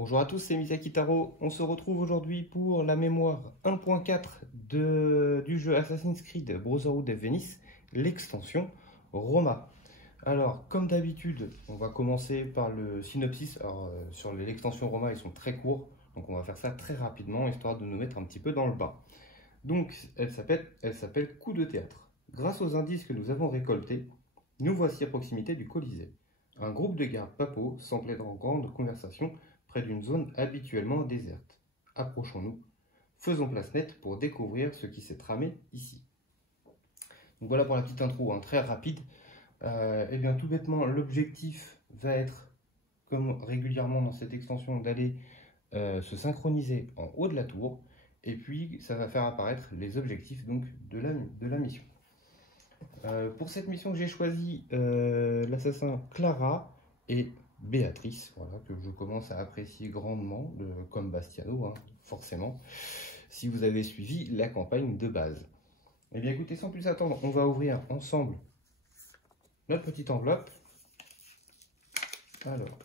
Bonjour à tous, c'est Misaki Taro. On se retrouve aujourd'hui pour la mémoire 1.4 du jeu Assassin's Creed Brotherhood of Venice, l'extension Roma. Alors, comme d'habitude, on va commencer par le synopsis. Alors, sur l'extension Roma, ils sont très courts, donc on va faire ça très rapidement, histoire de nous mettre un petit peu dans le bain. Donc, elle s'appelle Coup de théâtre. Grâce aux indices que nous avons récoltés, nous voici à proximité du Colisée. Un groupe de gardes papaux semblait en grande conversation près d'une zone habituellement déserte. Approchons-nous. Faisons place nette pour découvrir ce qui s'est tramé ici. Donc voilà pour la petite intro, hein, très rapide. Et bien tout bêtement, l'objectif va être, comme régulièrement dans cette extension, d'aller se synchroniser en haut de la tour. Et puis ça va faire apparaître les objectifs donc, de la mission. Pour cette mission, j'ai choisi l'assassin Clara et Béatrice, voilà, que je commence à apprécier grandement, comme Bastiano, hein, forcément, si vous avez suivi la campagne de base. Eh bien écoutez, sans plus attendre, on va ouvrir ensemble notre petite enveloppe. Alors,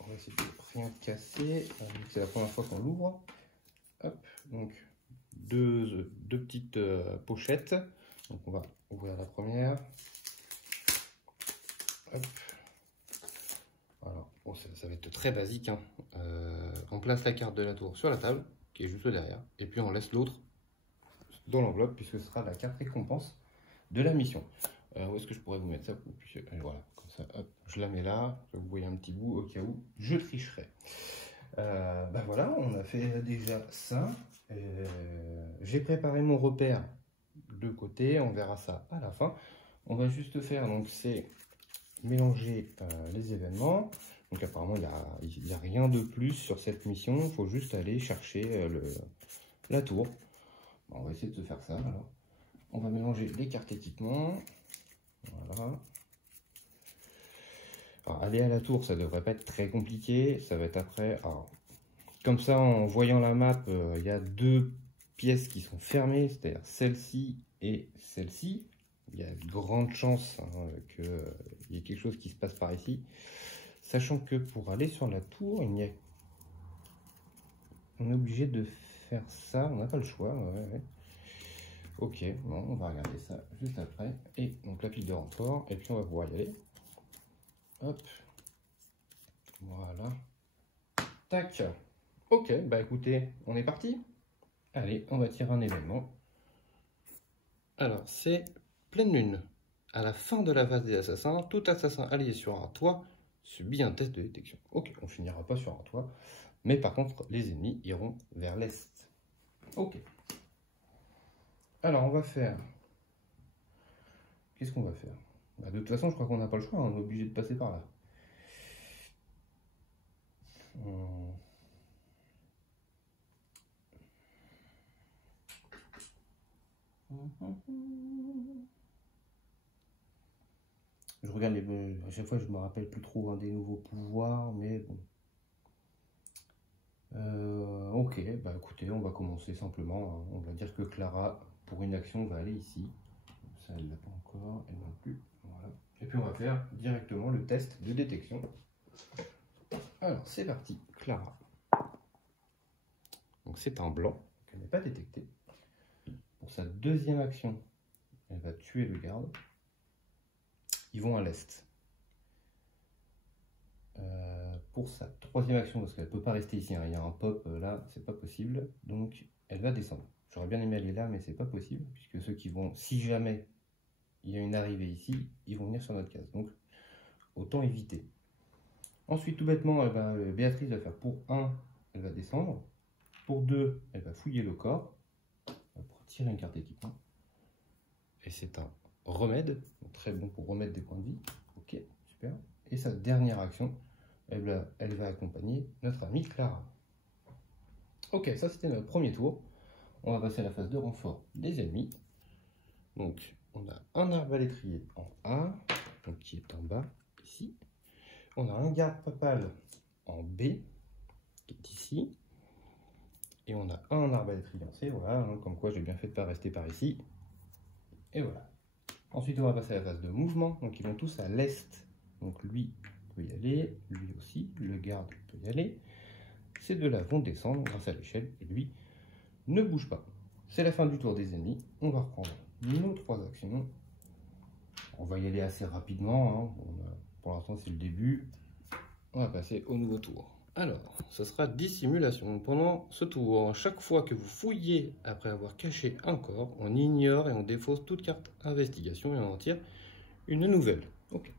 on va essayer de rien casser, c'est la première fois qu'on l'ouvre. Hop, donc deux petites pochettes. Donc on va ouvrir la première. Hop. Alors, bon, ça va être très basique, hein. On place la carte de la tour sur la table, qui est juste derrière, et puis on laisse l'autre dans l'enveloppe, puisque ce sera la carte récompense de la mission. Où est-ce que je pourrais vous mettre ça? Voilà, comme ça, hop, je la mets là, vous voyez un petit bout au cas où je tricherai. Ben voilà, on a fait déjà ça. J'ai préparé mon repère de côté, on verra ça à la fin. On va juste faire, donc c'est mélanger les événements. Donc apparemment il n'y a rien de plus sur cette mission, il faut juste aller chercher la tour. Bon, on va essayer de se faire ça. Alors, on va mélanger les cartes équipement. Voilà. Alors, aller à la tour, ça devrait pas être très compliqué, ça va être après. Alors, comme ça, en voyant la map, il y a deux pièces qui sont fermées, c'est-à-dire celle-ci et celle-ci. Il y a de grandes chances qu'il y ait quelque chose qui se passe par ici. Sachant que pour aller sur la tour, on est obligé de faire ça, on n'a pas le choix. Ouais. Ok, bon, on va regarder ça juste après. Et donc la pile de renfort, et puis on va pouvoir y aller. Hop, voilà. Tac. Ok, bah écoutez, on est parti. Allez, on va tirer un événement. Alors, c'est pleine lune. À la fin de la phase des assassins, tout assassin allié sur un toit subit un test de détection. Ok, on finira pas sur un toit, mais par contre, les ennemis iront vers l'est. Ok. Alors, on va faire... Qu'est-ce qu'on va faire? Bah, de toute façon, je crois qu'on n'a pas le choix, on est obligé de passer par là. Je regarde à chaque fois je me rappelle plus trop des nouveaux pouvoirs, mais bon. Ok, bah écoutez, on va commencer simplement, hein. On va dire que Clara, pour une action, va aller ici. Ça, elle l'a pas encore, elle non plus. Voilà. Et puis on va faire directement le test de détection. Alors c'est parti, Clara. Donc c'est un blanc, qu'elle n'est pas détectée. Pour sa deuxième action, elle va tuer le garde. Ils vont à l'est. Pour sa troisième action, parce qu'elle ne peut pas rester ici, hein, il y a un pop là, c'est pas possible, donc elle va descendre. J'aurais bien aimé aller là, mais c'est pas possible, puisque ceux qui vont, si jamais il y a une arrivée ici, ils vont venir sur notre case, donc autant éviter. Ensuite, tout bêtement, Béatrice va faire pour 1, elle va descendre, pour 2, elle va fouiller le corps, pour tirer une carte équipement, et c'est un remède, donc très bon pour remettre des points de vie, ok, super. Et sa dernière action, elle va accompagner notre amie Clara. Ok, ça c'était notre premier tour. On va passer à la phase de renfort des ennemis. Donc, on a un arbalétrier en A, donc qui est en bas, ici. On a un garde papal en B, qui est ici. Et on a un arbalétrier en C, voilà, hein, comme quoi j'ai bien fait de ne pas rester par ici. Et voilà. Ensuite, on va passer à la phase de mouvement. Donc, ils vont tous à l'est. Donc, lui peut y aller, lui aussi, le garde peut y aller. Ces deux-là vont descendre grâce à l'échelle, et lui ne bouge pas. C'est la fin du tour des ennemis. On va reprendre nos 3 actions. On va y aller assez rapidement, hein. Pour l'instant, c'est le début. On va passer au nouveau tour. Alors, ce sera dissimulation. Pendant ce tour, chaque fois que vous fouillez après avoir caché un corps, on ignore et on défausse toute carte investigation et on en tire une nouvelle. Ok.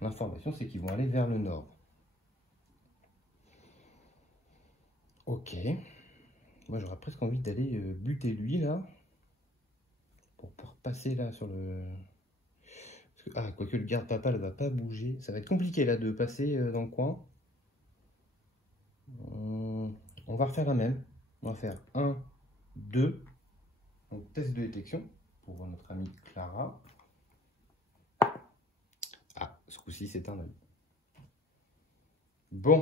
L'information, c'est qu'ils vont aller vers le nord. Ok. Moi, j'aurais presque envie d'aller buter lui, là. Pour pouvoir passer, là, sur le... Ah, quoique le garde papal ne va pas bouger. Ça va être compliqué, là, de passer dans le coin. On va refaire la même. On va faire 1, 2. Donc, test de détection pour notre amie Clara. Ah, ce coup-ci, c'est un œil. Bon.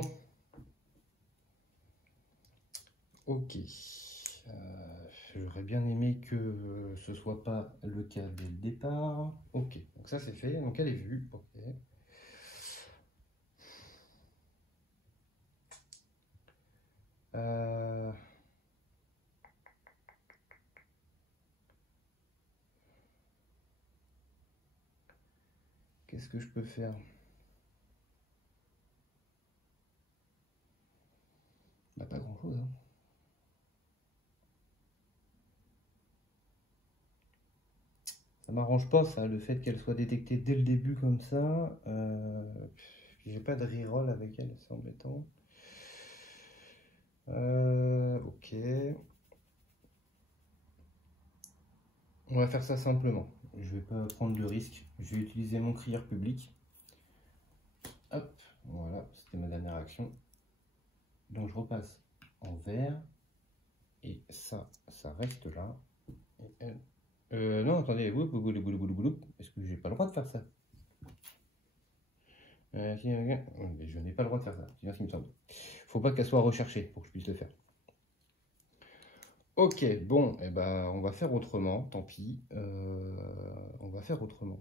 Ok. J'aurais bien aimé que ce soit pas le cas dès le départ. Ok, donc ça c'est fait. Donc elle est vue. Ok. Qu'est-ce que je peux faire? Bah, pas grand-chose, hein. Ça m'arrange pas, ça, le fait qu'elle soit détectée dès le début comme ça. J'ai pas de reroll avec elle, c'est embêtant. Ok. On va faire ça simplement. Je vais pas prendre de risque. Je vais utiliser mon crieur public. Hop, voilà, c'était ma dernière action. Donc je repasse en vert. Et ça reste là. Non, attendez, est-ce que j'ai pas le droit de faire ça? Mais je n'ai pas le droit de faire ça, c'est bien ce qui me semble. Faut pas qu'elle soit recherchée pour que je puisse le faire. Ok, bon, eh ben, on va faire autrement, tant pis. On va faire autrement.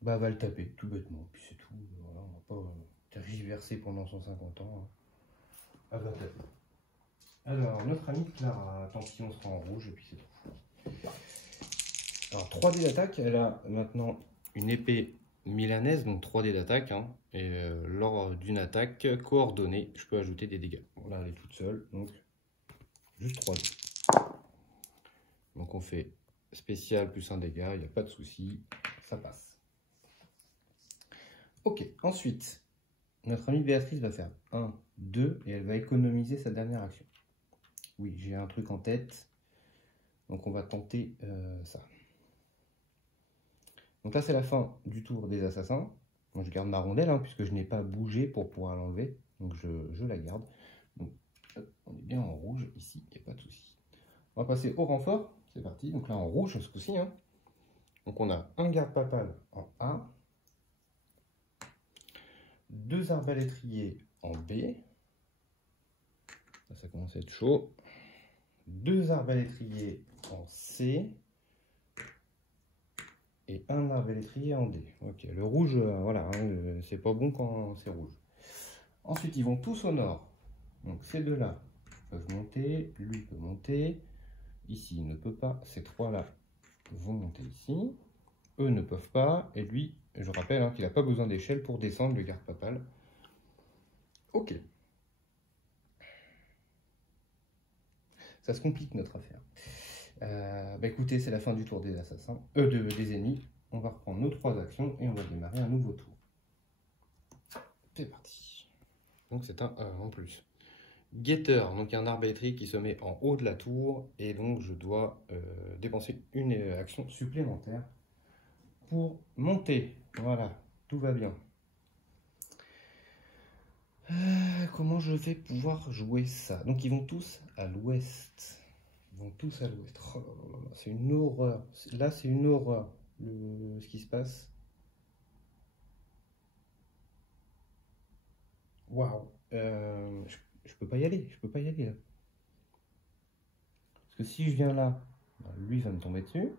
Bah, elle va le taper, tout bêtement, puis c'est tout. Voilà, on va pas tergiverser pendant 150 ans. Hein. Elle va taper. Alors, notre amie Clara, tant pis, on sera en rouge, et puis c'est tout. Alors, 3D d'attaque, elle a maintenant une épée milanaise, donc 3D d'attaque. Hein, et lors d'une attaque coordonnée, je peux ajouter des dégâts. Voilà, elle est toute seule, donc juste 3D. Donc on fait spécial plus un dégât, il n'y a pas de souci, ça passe. Ok, ensuite, notre amie Béatrice va faire 1, 2, et elle va économiser sa dernière action. Oui, j'ai un truc en tête, donc on va tenter ça. Donc là, c'est la fin du tour des assassins. Moi, je garde ma rondelle, hein, puisque je n'ai pas bougé pour pouvoir l'enlever. Donc, je la garde. Donc, on est bien en rouge ici, il n'y a pas de souci. On va passer au renfort. C'est parti. Donc là, en rouge, ce coup-ci. Hein. Donc, on a un garde papal en A. 2 arbalétriers en B. Ça commence à être chaud. 2 arbalétriers en C. Et un arbalétrier en D. Ok, le rouge, voilà, hein, c'est pas bon quand c'est rouge. Ensuite, ils vont tous au nord. Donc ces deux-là peuvent monter, lui peut monter. Ici, il ne peut pas. Ces trois-là vont monter ici. Eux ne peuvent pas. Et lui, je rappelle hein, qu'il n'a pas besoin d'échelle pour descendre le garde papal. Ok. Ça se complique notre affaire. Bah écoutez, c'est la fin du tour des assassins, des ennemis. On va reprendre nos 3 actions et on va démarrer un nouveau tour. C'est parti. Donc c'est un en plus. Guetteur, donc un arbalétrier qui se met en haut de la tour et donc je dois dépenser une action supplémentaire pour monter. Voilà, tout va bien. Comment je vais pouvoir jouer ça? Donc ils vont tous à l'ouest. Ils vont tous à l'ouest. Oh là là, c'est une horreur. Là, c'est une horreur, ce qui se passe. Waouh. Je peux pas y aller. Je peux pas y aller là. Parce que si je viens là, lui va me tomber dessus.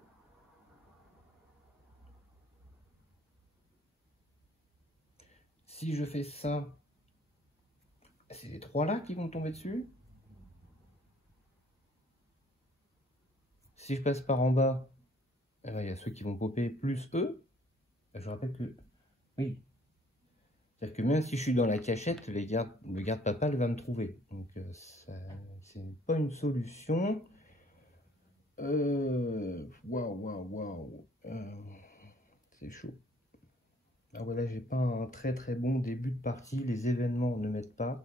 Si je fais ça, c'est les 3 là qui vont tomber dessus. Si je passe par en bas, il y a ceux qui vont popper plus eux. Je rappelle que, oui, c'est-à-dire que même si je suis dans la cachette, le garde papal va me trouver. Donc c'est pas une solution. Waouh. C'est chaud. Ah voilà, j'ai pas un très très bon début de partie. Les événements ne m'aident pas.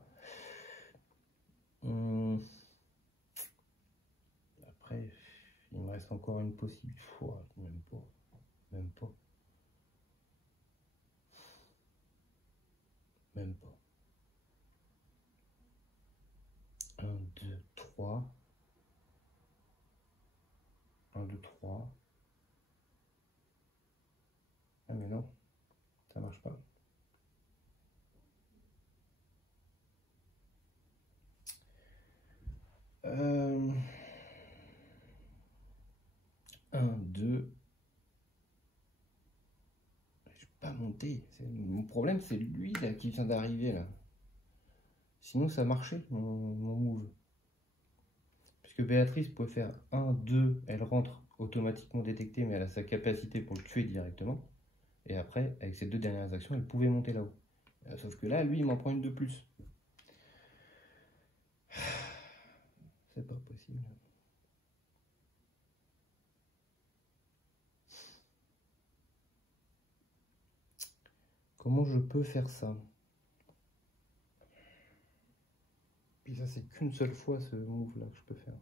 Après, il me reste encore une possible fois. Même pas. Même pas. 1, 2, 3. 1, 2, 3. Ah mais non, ça marche pas. Un, 2. Je peux pas monter. Mon problème, c'est lui là qui vient d'arriver là. Sinon, ça marchait mon move. Puisque Béatrice peut faire 1, 2, elle rentre automatiquement détectée, mais elle a sa capacité pour le tuer directement. Et après, avec ces 2 dernières actions, elle pouvait monter là-haut. Sauf que là, lui, il m'en prend une de plus. C'est pas possible. Comment je peux faire ça? Puis ça, c'est qu'une seule fois ce move là que je peux faire.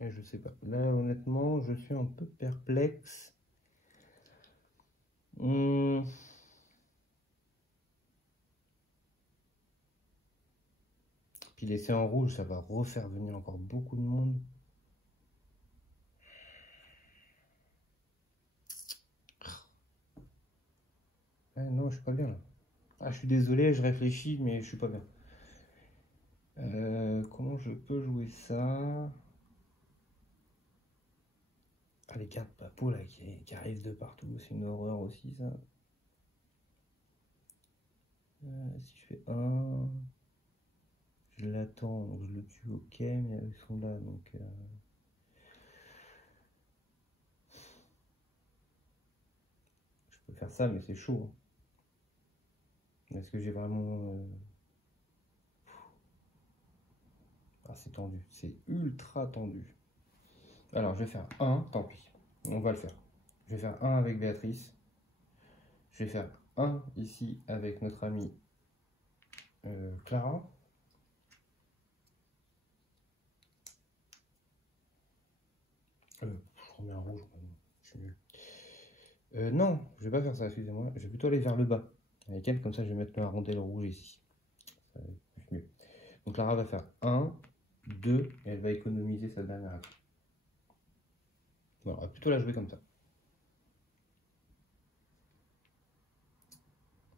Et je sais pas. Là, honnêtement, je suis un peu perplexe. Puis laisser en rouge, ça va refaire venir encore beaucoup de monde. Ah, non, je suis pas bien là. Ah, je suis désolé, je réfléchis, mais je suis pas bien. Comment je peux jouer ça? Ah, les cartes papaux là qui arrivent de partout, c'est une horreur aussi ça. Si je fais 1, je l'attends, donc je le tue, ok, mais ils sont là, donc... Je peux faire ça, mais c'est chaud. Est-ce que j'ai vraiment... Ah, c'est tendu, c'est ultra tendu. Alors, je vais faire 1, tant pis, on va le faire. Je vais faire 1 avec Béatrice. Je vais faire 1 ici avec notre amie Clara. Je remets un rouge, je suis nul. Non, je vais pas faire ça, excusez-moi. Je vais plutôt aller vers le bas avec elle, comme ça je vais mettre ma rondelle rouge ici. Ça va être mieux. Donc Clara va faire 1, 2, et elle va économiser sa dernière action. Voilà, on va plutôt la jouer comme ça.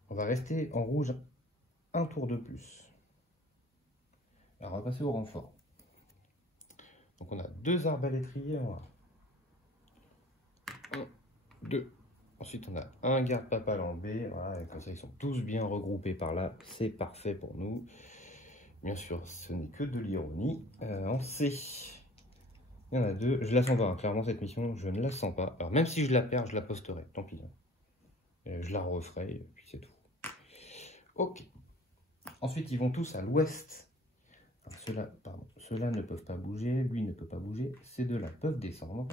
On va rester en rouge un tour de plus. Alors on va passer au renfort. Donc on a 2 arbalétriers en A. 1, 2. Ensuite on a un garde papal en B. Voilà, et comme ça ils sont tous bien regroupés par là. C'est parfait pour nous. Bien sûr, ce n'est que de l'ironie. En C, il y en a 2. Je la sens pas, hein. Clairement cette mission, je ne la sens pas. Alors même si je la perds, je la posterai. Tant pis. Je la referai, et puis c'est tout. Ok. Ensuite, ils vont tous à l'ouest. Ceux-là ne peuvent pas bouger. Lui ne peut pas bouger. Ces deux-là peuvent descendre.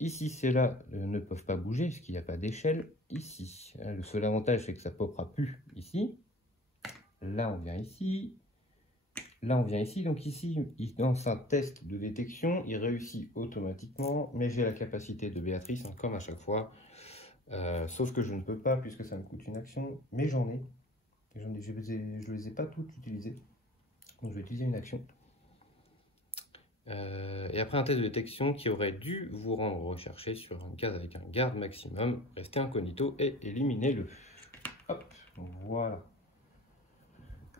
Ici, ceux-là ne peuvent pas bouger, puisqu'il n'y a pas d'échelle. Ici, le seul avantage, c'est que ça ne popera plus ici. Là, on vient ici. Là, on vient ici. Donc ici, il lance un test de détection. Il réussit automatiquement. Mais j'ai la capacité de Béatrice, hein, comme à chaque fois. Sauf que je ne peux pas, puisque ça me coûte une action. Mais j'en ai. Je ne les ai pas toutes utilisées. Donc je vais utiliser une action. Et après un test de détection qui aurait dû vous rendre recherché sur une case avec un garde maximum, restez incognito et éliminez-le. Hop, voilà.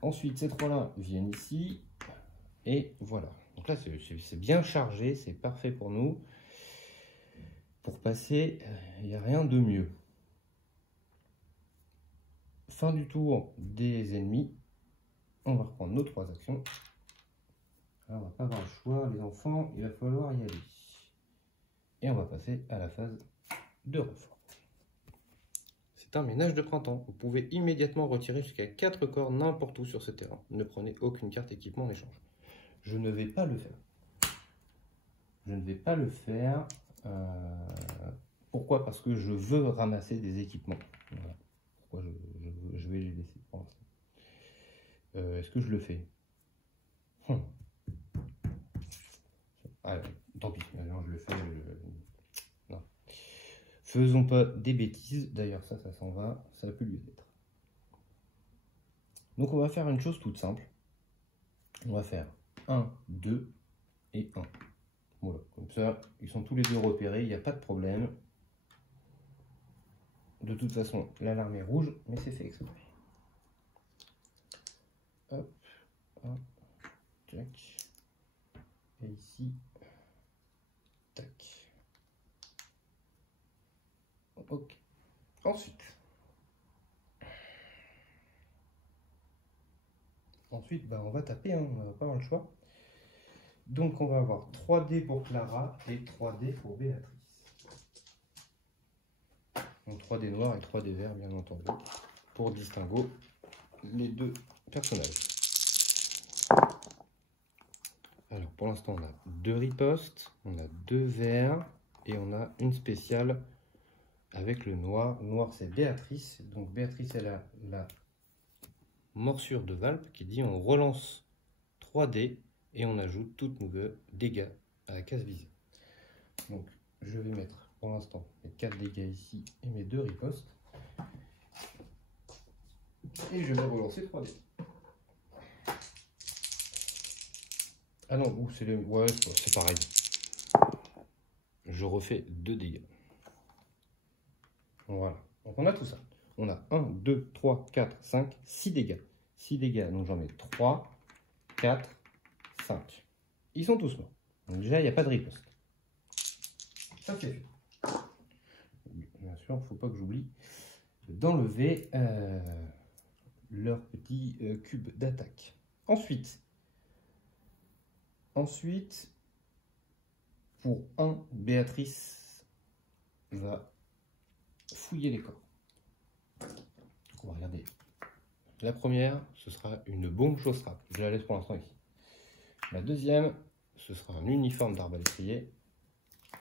Ensuite, ces 3-là viennent ici. Et voilà. Donc là, c'est bien chargé, c'est parfait pour nous. Pour passer, il n'y a rien de mieux. Fin du tour des ennemis. On va reprendre nos 3 actions. Alors, on va pas avoir le choix, les enfants, il va falloir y aller. Et on va passer à la phase de renfort. C'est un ménage de printemps. Vous pouvez immédiatement retirer jusqu'à 4 corps n'importe où sur ce terrain. Ne prenez aucune carte équipement en échange. Je ne vais pas le faire. Je ne vais pas le faire. Pourquoi? Parce que je veux ramasser des équipements. Voilà. Pourquoi je vais les laisser pour l'instant. Est-ce que je le fais? Ah, tant pis, alors je le fais. Non. Faisons pas des bêtises. D'ailleurs, ça s'en va. Ça n'a plus lieu d'être. Donc, on va faire une chose toute simple. On va faire 1, 2 et 1. Voilà, comme ça, ils sont tous les deux repérés, il n'y a pas de problème. De toute façon, l'alarme est rouge, mais c'est fait exprès. Hop, hop, tac. Et ici, tac. Ok. Ensuite, on va taper, hein, on va pas avoir le choix. Donc, on va avoir 3D pour Clara et 3D pour Béatrice. Donc 3D noirs et 3D verts, bien entendu, pour distinguer les deux personnages. Alors, pour l'instant, on a 2 ripostes, on a 2 verts et on a une spéciale avec le noir. Le noir, c'est Béatrice. Donc, Béatrice, elle a la morsure de Valpe qui dit on relance 3D et on ajoute toutes nos dégâts à la case visée. Donc, je vais mettre pour l'instant mes 4 dégâts ici et mes 2 ripostes. Et je vais relancer 3D. Ah non, c'est le... Ouais, c'est pareil. Je refais 2 dégâts. Voilà. Donc on a tout ça. On a 1, 2, 3, 4, 5, 6 dégâts. 6 dégâts, donc j'en mets 3, 4, 5. Ils sont tous morts. Donc déjà, il n'y a pas de riposte. Ça c'est fait. Bien sûr, il ne faut pas que j'oublie d'enlever leur petit cube d'attaque. Ensuite, pour 1, Béatrice va fouiller les corps. Donc on va regarder. La première, ce sera une bombe chausse-trappe. Je la laisse pour l'instant ici. La deuxième, ce sera un uniforme d'arbalétrier.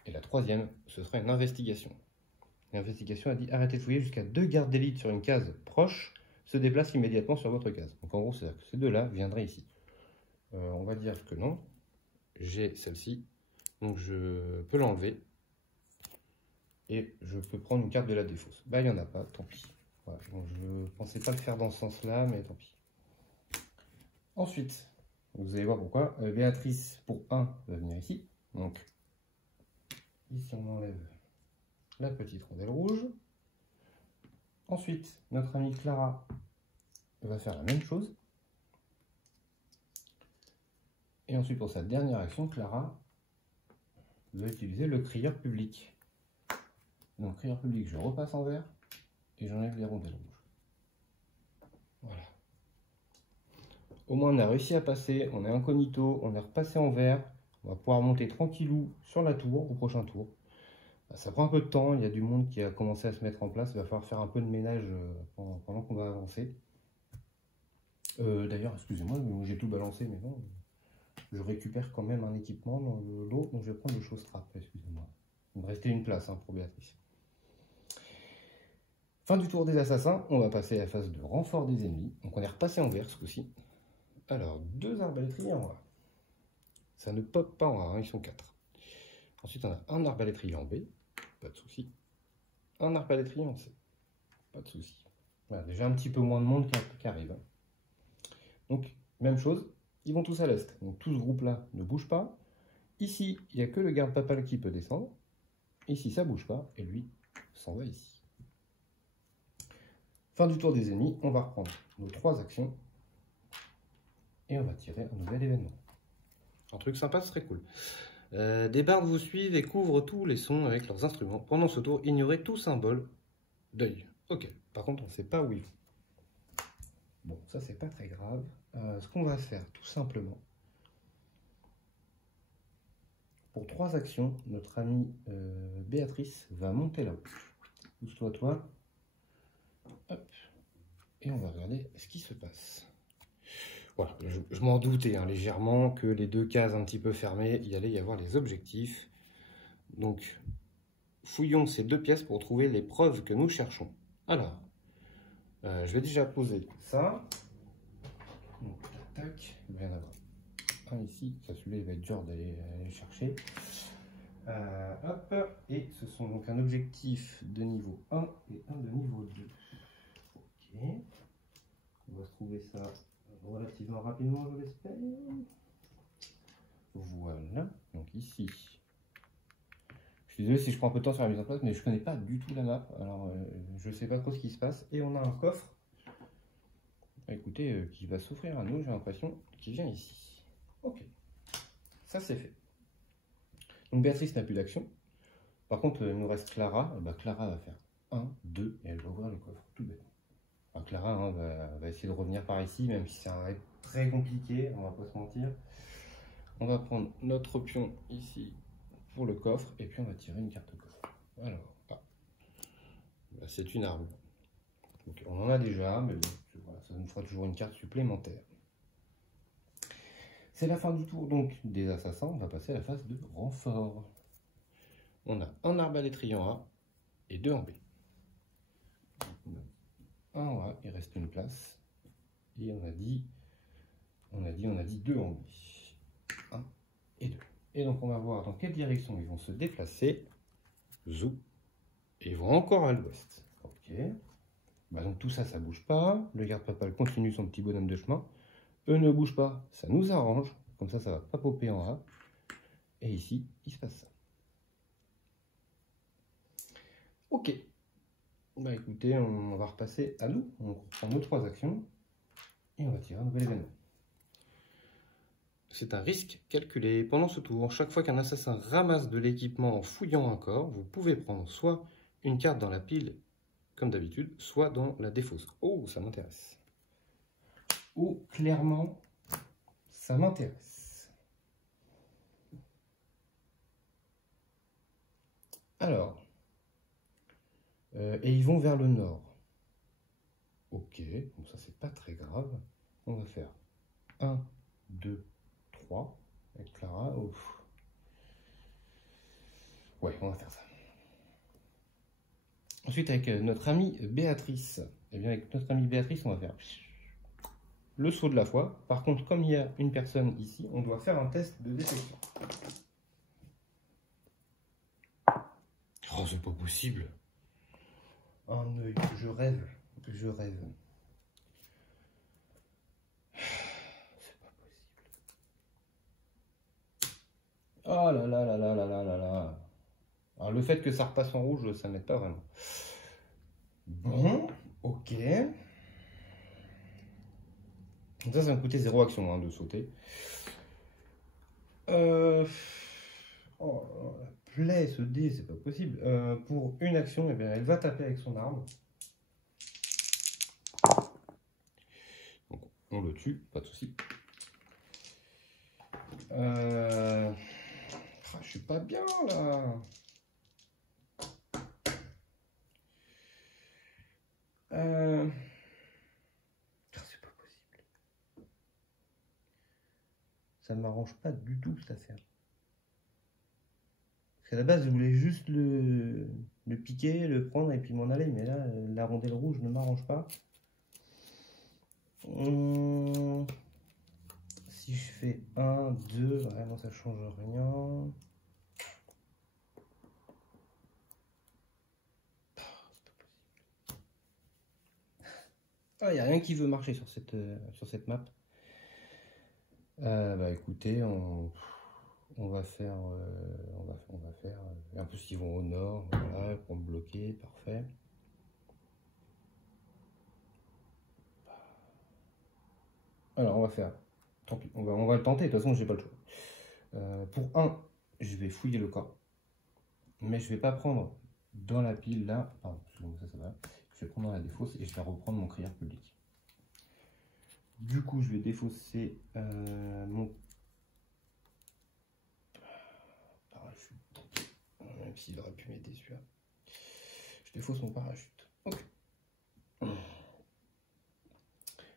Et la troisième, ce sera une investigation. L'investigation a dit arrêtez de fouiller jusqu'à 2 gardes d'élite sur une case proche se déplacent immédiatement sur votre case. Donc en gros, c'est-à-dire que ces deux-là viendraient ici. On va dire que non. J'ai celle-ci. Donc je peux l'enlever. Et je peux prendre une carte de la défausse. Il n'y en a pas, tant pis. Voilà, donc je ne pensais pas le faire dans ce sens-là, mais tant pis. Ensuite, vous allez voir pourquoi. Béatrice, pour 1, va venir ici. Donc, ici on enlève la petite rondelle rouge. Ensuite, notre amie Clara va faire la même chose. Et ensuite, pour sa dernière action, Clara va utiliser le crieur public. Donc, crieur public, je repasse en vert et j'enlève les rondelles rouges. Voilà. Au moins, on a réussi à passer, on est incognito, on est repassé en vert. On va pouvoir monter tranquillou sur la tour au prochain tour. Ça prend un peu de temps, il y a du monde qui a commencé à se mettre en place. Il va falloir faire un peu de ménage pendant qu'on va avancer. D'ailleurs, excusez-moi, j'ai tout balancé, mais bon, je récupère quand même un équipement dans le lot, donc je vais prendre le chausse-trappe, excusez-moi. Il me restait une place pour Béatrice. Fin du tour des assassins, on va passer à la phase de renfort des ennemis. Donc on est repassé en vert ce coup-ci. Alors, 2 arbalétriers en A. Ça ne pop pas en A, ils sont 4. Ensuite, on a un arbalétrier en B, pas de souci. Un arbalétrier en C, pas de souci. Voilà, déjà un petit peu moins de monde qui arrive. Donc, même chose, ils vont tous à l'est. Donc tout ce groupe-là ne bouge pas. Ici, il n'y a que le garde papal qui peut descendre. Ici, ça ne bouge pas, et lui s'en va ici. Fin du tour des ennemis, on va reprendre nos 3 actions. Et on va tirer un nouvel événement. Un truc sympa, ce serait cool. Des bardes vous suivent et couvrent tous les sons avec leurs instruments. Pendant ce tour, ignorez tout symbole d'œil. Ok, par contre, on ne sait pas où ils vont. Bon, ça, c'est pas très grave. Ce qu'on va faire, tout simplement, pour 3 actions, notre amie Béatrice va monter là-haut. Pousse-toi, toi. Hop. Et on va regarder ce qui se passe. Voilà, je m'en doutais hein, légèrement que les 2 cases un petit peu fermées, il allait y avoir les objectifs. Donc, fouillons ces 2 pièces pour trouver les preuves que nous cherchons. Alors, je vais déjà poser ça. Donc, tac, il va y en avoir un ici. Ça, celui-là, il va être dur d'aller chercher. Hop, et ce sont donc un objectif de niveau 1 et un de niveau 2. Ok, on va se trouver ça relativement rapidement, je l'espère. Voilà, donc ici. Je suis désolé si je prends un peu de temps sur la mise en place, mais je ne connais pas du tout la map, alors je ne sais pas trop ce qui se passe. Et on a un coffre, écoutez, qui va s'offrir à nous, j'ai l'impression, qui vient ici. Ok, ça c'est fait. Donc Béatrice n'a plus d'action. Par contre, il nous reste Clara. Clara va faire 1, 2, et elle va ouvrir le coffre, tout bêtement. Alors, Clara hein, va essayer de revenir par ici, même si ça va être très compliqué, on va pas se mentir. On va prendre notre pion ici pour le coffre, et puis on va tirer une carte coffre. Alors, c'est une arme. Donc, on en a déjà, mais bon, voilà, ça nous fera toujours une carte supplémentaire. C'est la fin du tour donc des assassins, on va passer à la phase de renfort. On a un arbalétrier en A et 2 en B. Un en A, il reste une place. Et on a dit 2 en B. 1 et 2. Et donc on va voir dans quelle direction ils vont se déplacer. Zou. Et ils vont encore à l'ouest. Ok. Donc tout ça, ça bouge pas. Le garde papal continue son petit bonhomme de chemin. Eux ne bougent pas, ça nous arrange. Comme ça, ça va pas popper en A. Et ici, il se passe ça. Ok. Écoutez, on va repasser à nous. On reprend nos 3 actions. Et on va tirer un nouvel événement. C'est un risque calculé. Pendant ce tour, chaque fois qu'un assassin ramasse de l'équipement en fouillant un corps, vous pouvez prendre soit une carte dans la pile, comme d'habitude, soit dans la défausse. Oh, ça m'intéresse. Oh, clairement, ça m'intéresse. Alors, et ils vont vers le nord. Ok, donc ça c'est pas très grave. On va faire 1, 2, 3 avec Clara. Ouf. Ouais, on va faire ça. Ensuite, avec notre amie Béatrice. Et bien, avec notre amie Béatrice, on va faire le saut de la foi. Par contre, comme il y a une personne ici, on doit faire un test de détection. Oh, c'est pas possible. Un œil, je rêve. Je rêve. C'est pas possible. Oh là là là là là là là là. Alors le fait que ça repasse en rouge, ça m'aide pas vraiment. Bon, ok. Ça va me coûter 0 action hein, de sauter. Oh, la plaie, ce dé, c'est pas possible. Pour une action, eh bien, elle va taper avec son arme. Donc, on le tue, pas de souci. Je suis pas bien là. C'est pas possible. Ça ne m'arrange pas du tout cette affaire. Parce qu'à la base, je voulais juste le piquer, le prendre et puis m'en aller. Mais là, la rondelle rouge ne m'arrange pas. Si je fais 1, 2, vraiment ça change rien. Il n'y a rien qui veut marcher sur cette map. Écoutez, on va faire. En plus, ils vont au nord, voilà, pour me bloquer, parfait. Alors, on va faire. Tant pis, on va le tenter, de toute façon, j'ai pas le choix. Pour 1, je vais fouiller le corps. Mais je ne vais pas prendre dans la pile là. Pardon, ça va. Je vais prendre dans la défausse et je vais reprendre mon crieur public. Du coup, je vais défausser mon parachute. Même s'il aurait pu m'aider celui-là. Je défausse mon parachute. Ok.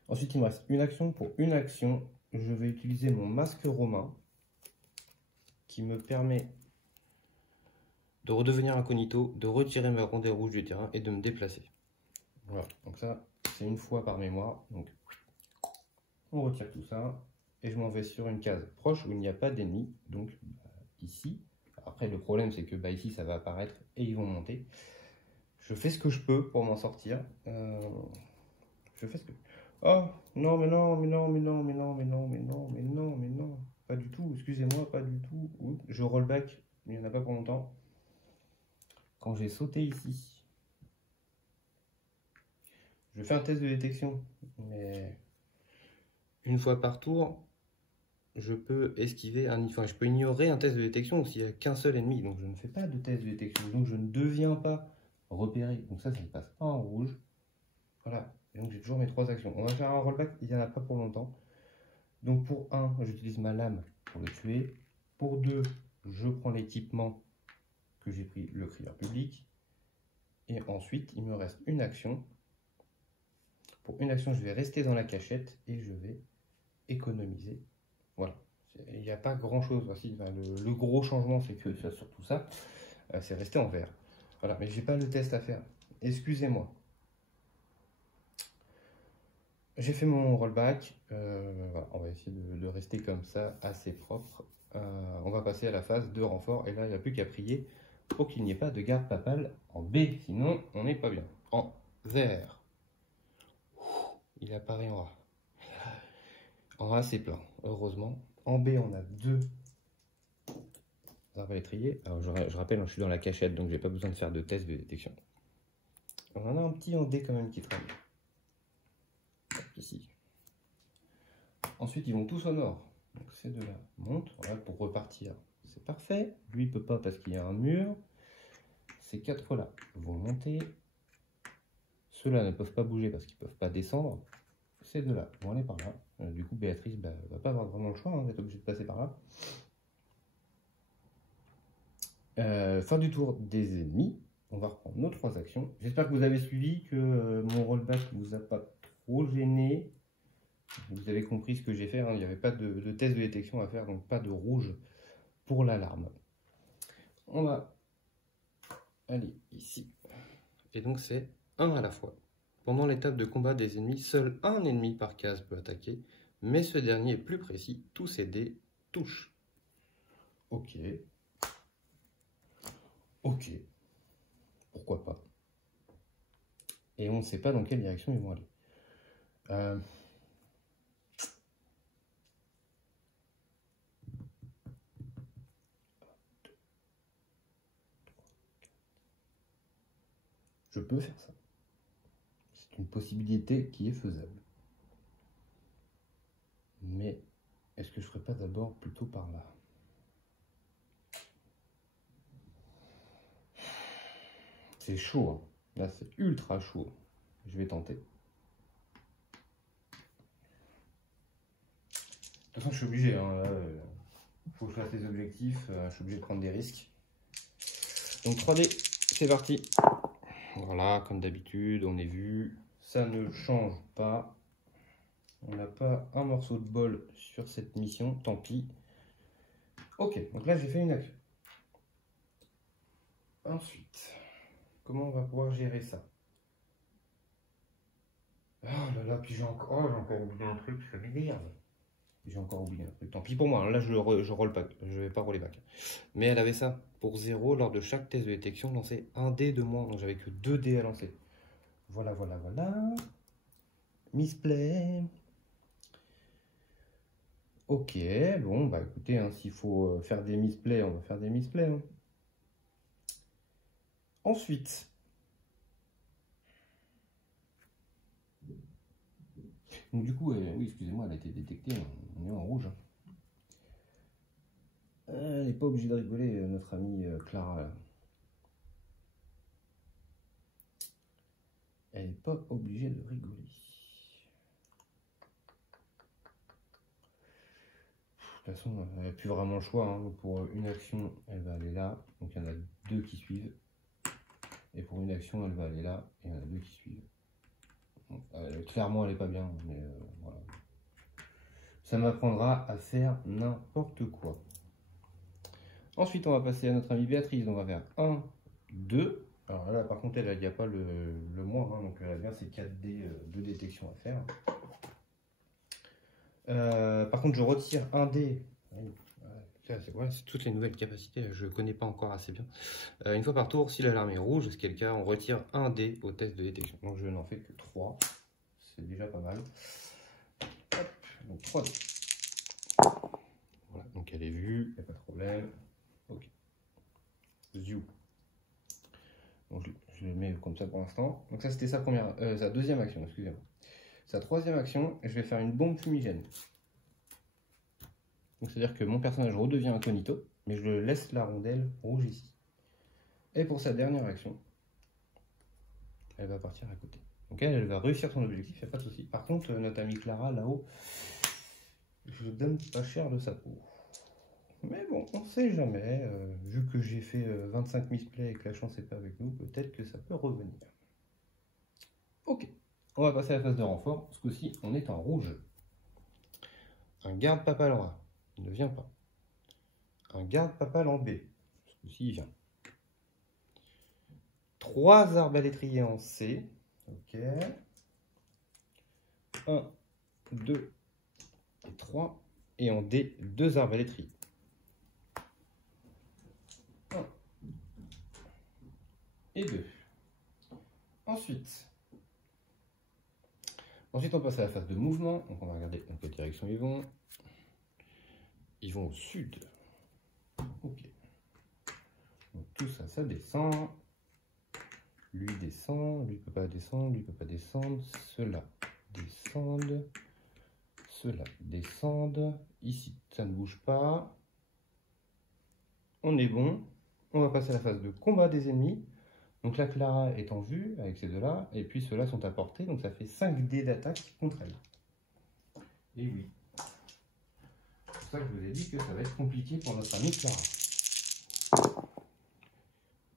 Ensuite, il me reste une action. Pour une action, je vais utiliser mon masque romain qui me permet de redevenir incognito, de retirer ma rondelle rouge du terrain et de me déplacer. Voilà, donc ça, c'est une fois par mémoire. Donc, on retire tout ça et je m'en vais sur une case proche où il n'y a pas d'ennemis. Donc, ici. Après, le problème, c'est que ici, ça va apparaître et ils vont monter. Je fais ce que je peux pour m'en sortir. Je fais ce que... Oh, non, mais non, mais non, mais non, mais non, mais non, mais non, mais non, mais non. Pas du tout, excusez-moi, pas du tout. Oups, je rollback, il n'y en a pas pour longtemps. Quand j'ai sauté ici, je fais un test de détection, mais une fois par tour, je peux esquiver je peux ignorer un test de détection s'il n'y a qu'un seul ennemi. Donc je ne fais pas de test de détection, donc je ne deviens pas repéré. Donc ça ne passe pas en rouge. Voilà, et donc j'ai toujours mes 3 actions. On va faire un rollback, il n'y en a pas pour longtemps. Donc pour 1, j'utilise ma lame pour le tuer. Pour 2, je prends l'équipement que j'ai pris, le crieur public. Et ensuite, il me reste une action. Pour une action, je vais rester dans la cachette et je vais économiser. Voilà. Il n'y a pas grand chose. Voici, le gros changement, c'est que surtout ça, c'est rester en vert. Voilà, mais j'ai pas le test à faire. Excusez-moi. J'ai fait mon rollback. Voilà, on va essayer de rester comme ça, assez propre. On va passer à la phase de renfort. Et là, il n'y a plus qu'à prier pour qu'il n'y ait pas de garde papale en B. Sinon, on n'est pas bien. En vert. Il apparaît en A. En A, c'est plein, heureusement. En B, on a 2 arbalétriers. Alors, je rappelle, je suis dans la cachette, donc j'ai pas besoin de faire de test de détection. On en a un petit en D quand même qui traîne. Ici. Ensuite, ils vont tous au nord. Donc ces deux-là montent. Voilà, pour repartir, c'est parfait. Lui, il peut pas parce qu'il y a un mur. Ces 4-là vont monter. Ceux-là ne peuvent pas bouger parce qu'ils ne peuvent pas descendre. Ces deux-là vont aller par là. Du coup, Béatrice va pas avoir vraiment le choix d'être obligée de passer par là. Fin du tour des ennemis. On va reprendre nos 3 actions. J'espère que vous avez suivi, que mon rollback ne vous a pas trop gêné. Vous avez compris ce que j'ai fait. Il n'y avait pas de test de détection à faire, donc pas de rouge pour l'alarme. On va aller ici. Et donc c'est 1 à la fois. Pendant l'étape de combat des ennemis, seul un ennemi par case peut attaquer, mais ce dernier est plus précis, tous ces dés touchent. Ok. Ok. Pourquoi pas. Et on ne sait pas dans quelle direction ils vont aller. Je peux faire ça. C'est une possibilité qui est faisable. Mais est-ce que je ne ferais pas d'abord plutôt par là? C'est chaud, hein. Là c'est ultra chaud. Je vais tenter. De toute façon je suis obligé, hein. Faut que je fasse les objectifs, je suis obligé de prendre des risques. Donc 3D, c'est parti. Voilà, comme d'habitude, on est vu. Ça ne change pas. On n'a pas un morceau de bol sur cette mission, tant pis. Ok, donc là j'ai fait une action. Ensuite, comment on va pouvoir gérer ça? Oh là là, puis j'ai encore oublié un truc, ça m'énerve. J'ai encore oublié un truc. Tant pis pour moi, hein. Là je roll pas, je vais pas roller back. Mais elle avait ça. Pour 0, lors de chaque test de détection, lancer un dé de moins. Donc j'avais que 2 dés à lancer. Voilà, voilà, voilà. Misplay. Ok, bon, bah écoutez, hein, s'il faut faire des misplays, on va faire des misplays. Hein. Ensuite, donc du coup, oui, excusez-moi, elle a été détectée, on est en rouge. Hein. Elle n'est pas obligée de rigoler, notre amie Clara. Là. Elle n'est pas obligée de rigoler. De toute façon, elle n'a plus vraiment le choix. Hein. Pour une action, elle va aller là. Donc il y en a deux qui suivent. Et pour une action, elle va aller là. Et il y en a deux qui suivent. Bon, clairement, elle n'est pas bien. Mais voilà. Ça m'apprendra à faire n'importe quoi. Ensuite, on va passer à notre amie Béatrice. On va faire 1, 2. Alors là, par contre, il n'y a pas le moins. Hein, donc, elle a bien ses 4D de détection à faire. Par contre, je retire un dé. Voilà, c'est toutes les nouvelles capacités, je ne connais pas encore assez bien. Une fois par tour, si l'alarme est rouge, ce qui est le cas, on retire un dé au test de détection. Donc je n'en fais que 3. C'est déjà pas mal. Hop, donc 3 dés. Voilà, donc elle est vue, il n'y a pas de problème. Ok. Ziou. Donc je le mets comme ça pour l'instant. Donc ça c'était sa deuxième action, excusez-moi. Sa troisième action, je vais faire une bombe fumigène. C'est-à-dire que mon personnage redevient incognito, mais je laisse la rondelle rouge ici. Et pour sa dernière action, elle va partir à côté. Donc elle va réussir son objectif, il n'y a pas de souci. Par contre, notre amie Clara, là-haut, je donne pas cher de sa peau. Mais bon, on ne sait jamais. Vu que j'ai fait 25 misplays et que la chance n'est pas avec nous, peut-être que ça peut revenir. Ok, on va passer à la phase de renfort. Ce coup-ci, on est en rouge. Un garde Papalora. Il ne vient pas. Un garde papal en B. Ce coup-ci, il vient. 3 arbalétriers en C. Ok. 1, 2 et 3. Et en D, 2 arbalétriers. 1 et 2. Ensuite, on passe à la phase de mouvement. Donc, on va regarder dans quelle direction ils vont. Ils vont au sud. Ok. Donc tout ça, ça descend. Lui descend, lui peut pas descendre, lui peut pas descendre. Ceux-là descendent. Ceux-là descendent. Ici, ça ne bouge pas. On est bon. On va passer à la phase de combat des ennemis. Donc là, Clara est en vue avec ces deux-là. Et puis ceux-là sont à portée. Donc ça fait 5 dés d'attaque contre elle. Et oui. C'est pour ça que je vous ai dit que ça va être compliqué pour notre amie Clara.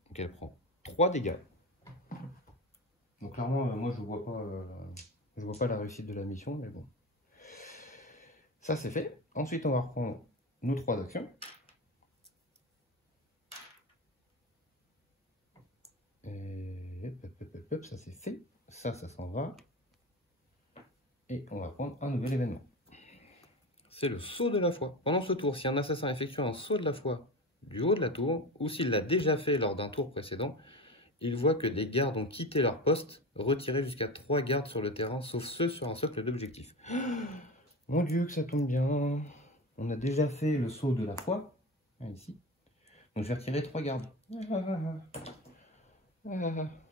Donc elle prend 3 dégâts. Donc clairement, moi je vois pas la réussite de la mission, mais bon. Ça c'est fait. Ensuite, on va reprendre nos 3 actions. Et hop, ça c'est fait. Ça s'en va. Et on va prendre un nouvel événement. C'est le saut de la foi. Pendant ce tour, si un assassin effectue un saut de la foi du haut de la tour, ou s'il l'a déjà fait lors d'un tour précédent, il voit que des gardes ont quitté leur poste, retirés jusqu'à 3 gardes sur le terrain, sauf ceux sur un socle d'objectif. Mon Dieu, que ça tombe bien. On a déjà fait le saut de la foi, ici. Donc je vais retirer 3 gardes.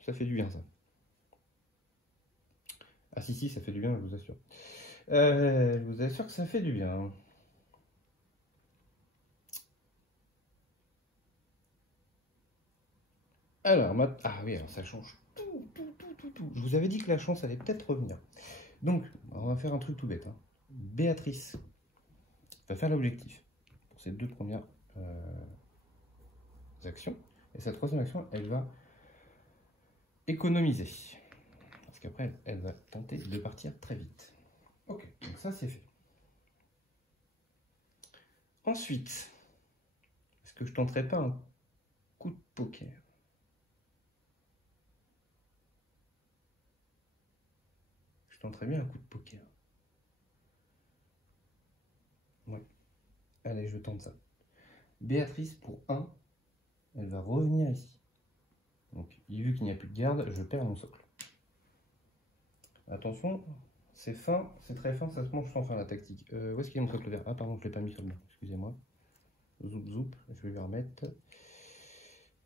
Ça fait du bien, ça. Ah si, ça fait du bien, je vous assure. Je vous assure que ça fait du bien. Alors, ah oui, alors ça change tout. Je vous avais dit que la chance allait peut-être revenir. Donc, on va faire un truc tout bête. Hein. Béatrice va faire l'objectif pour ces 2 premières actions. Et sa 3e action, elle va économiser. Parce qu'après, elle va tenter de partir très vite. Ok, donc ça c'est fait. Ensuite, est-ce que je tenterai pas un coup de poker? Je tenterai bien un coup de poker. Ouais. Allez, je tente ça. Béatrice, pour 1, elle va revenir ici. Donc, vu qu'il n'y a plus de garde, je perds mon socle. Attention, c'est fin, c'est très fin, ça se mange sans fin la tactique. Où est-ce qu'il y a mon socle vert? Ah pardon, je ne l'ai pas mis sur le banc, excusez-moi. Zoup, je vais lui remettre.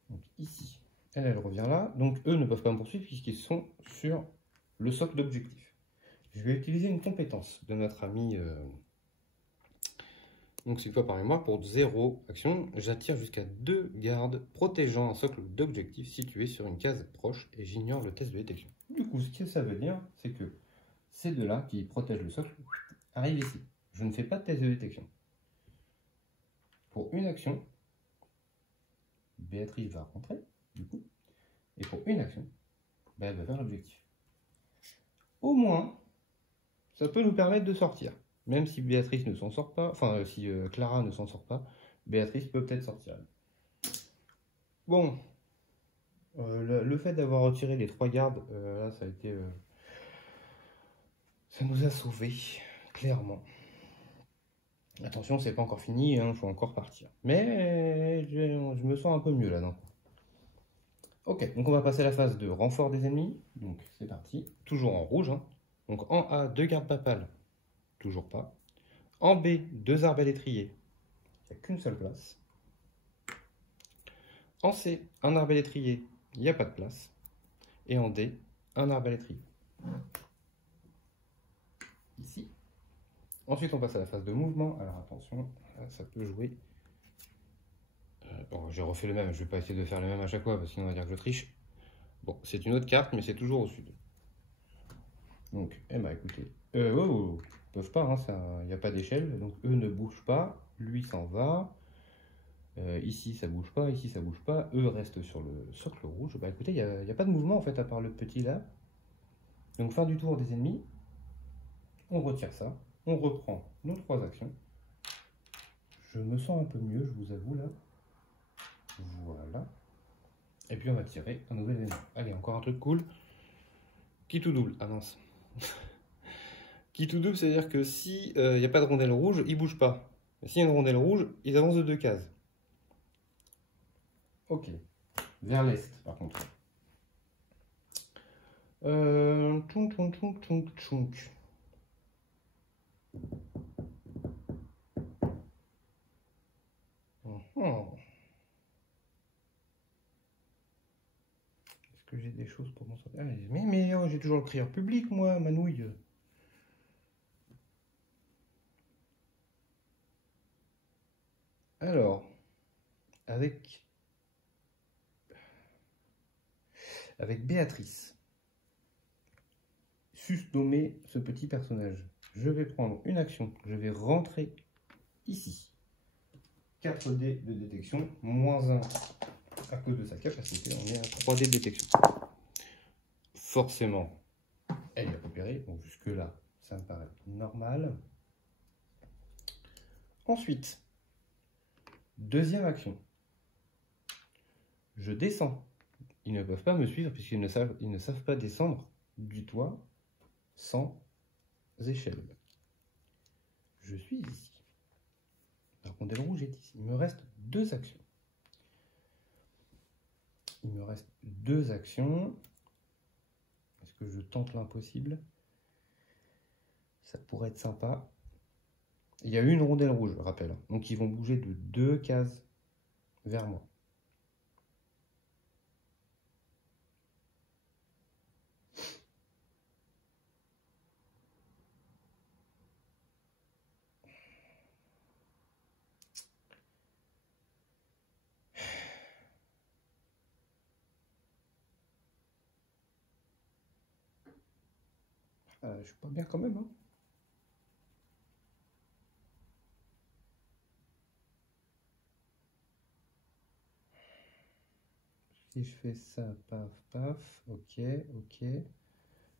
Donc ici, elle revient là. Donc eux ne peuvent pas me poursuivre puisqu'ils sont sur le socle d'objectif. Je vais utiliser une compétence de notre ami Donc c'est une fois par mémoire, pour 0 action, j'attire jusqu'à 2 gardes protégeant un socle d'objectifs situé sur une case proche et j'ignore le test de détection. Du coup, ce que ça veut dire, c'est que ces deux-là qui protègent le socle arrivent ici. Je ne fais pas de test de détection. Pour une action, Béatrice va rentrer, du coup, et pour une action, elle va faire l'objectif. Au moins, ça peut nous permettre de sortir. Même si Béatrice ne s'en sort pas, enfin si Clara ne s'en sort pas, Béatrice peut peut-être sortir. Bon, le fait d'avoir retiré les 3 gardes, là ça a été... ça nous a sauvés, clairement. Attention, c'est pas encore fini, il faut encore partir. Mais je me sens un peu mieux là, non? Ok, donc on va passer à la phase de renfort des ennemis. Donc c'est parti, toujours en rouge. Hein. Donc en A, 2 gardes papales, toujours pas. En B, 2 arbalétriers, il n'y a qu'une seule place. En C, un arbalétrier, il n'y a pas de place. Et en D, un arbalétrier. Ici. Ensuite, on passe à la phase de mouvement. Alors attention, là, ça peut jouer. Bon, j'ai refait le même, je ne vais pas essayer de faire le même à chaque fois, parce que sinon on va dire que je triche. Bon, c'est une autre carte, mais c'est toujours au sud. Donc, eh ben, écoutez. Ils peuvent pas, il n'y a pas d'échelle, donc eux ne bougent pas, lui s'en va. Ici ça bouge pas, ici ça bouge pas, eux restent sur le socle rouge. Bah écoutez, il n'y a pas de mouvement en fait à part le petit là. Donc fin du tour des ennemis, on retire ça, on reprend nos 3 actions. Je me sens un peu mieux, je vous avoue là. Voilà. Et puis on va tirer un nouvel ennemi. Allez, encore un truc cool. Qui tout double. Ah mince. Qui tout double, c'est-à-dire que si il n'y a pas de rondelle rouge, ils bougent pas. S'il y a une rondelle rouge, ils avancent de 2 cases. Ok. Vers l'est, par contre. Tchounk, tchounk, tchounk, tchounk, tchounk. Est-ce que j'ai des choses pour m'en sortir? Mais j'ai toujours le crieur public, moi, manouille. Alors, avec Béatrice, susnommer ce petit personnage, je vais prendre une action, je vais rentrer ici. 4 dés de détection, moins 1 à cause de sa capacité, on est à 3 dés de détection. Forcément, elle est repérée, donc jusque là, ça me paraît normal. Ensuite, deuxième action, je descends. Ils ne peuvent pas me suivre puisqu'ils ne savent pas descendre du toit sans échelle. Je suis ici. La rondelle rouge est ici. Il me reste 2 actions. Il me reste 2 actions. Est-ce que je tente l'impossible? Ça pourrait être sympa. Il y a une rondelle rouge, je rappelle. Donc ils vont bouger de 2 cases vers moi. Je suis pas bien quand même. Hein. Si je fais ça, paf, paf, ok, ok.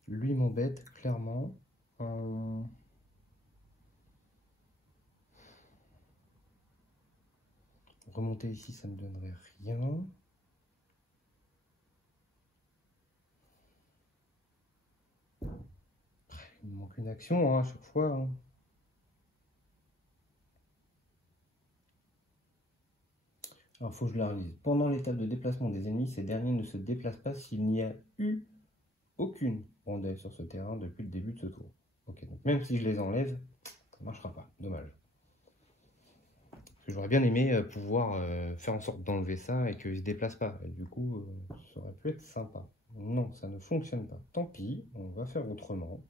Lui m'embête, clairement. Remonter ici, ça me donnerait rien. Il me manque une action à chaque fois. Hein. Alors, il faut que je la relise. Pendant l'étape de déplacement des ennemis, ces derniers ne se déplacent pas s'il n'y a eu aucune rondelle sur ce terrain depuis le début de ce tour. Ok, donc même si je les enlève, ça ne marchera pas. Dommage. J'aurais bien aimé pouvoir faire en sorte d'enlever ça et qu'ils ne se déplacent pas. Et du coup, ça aurait pu être sympa. Non, ça ne fonctionne pas. Tant pis, on va faire autrement.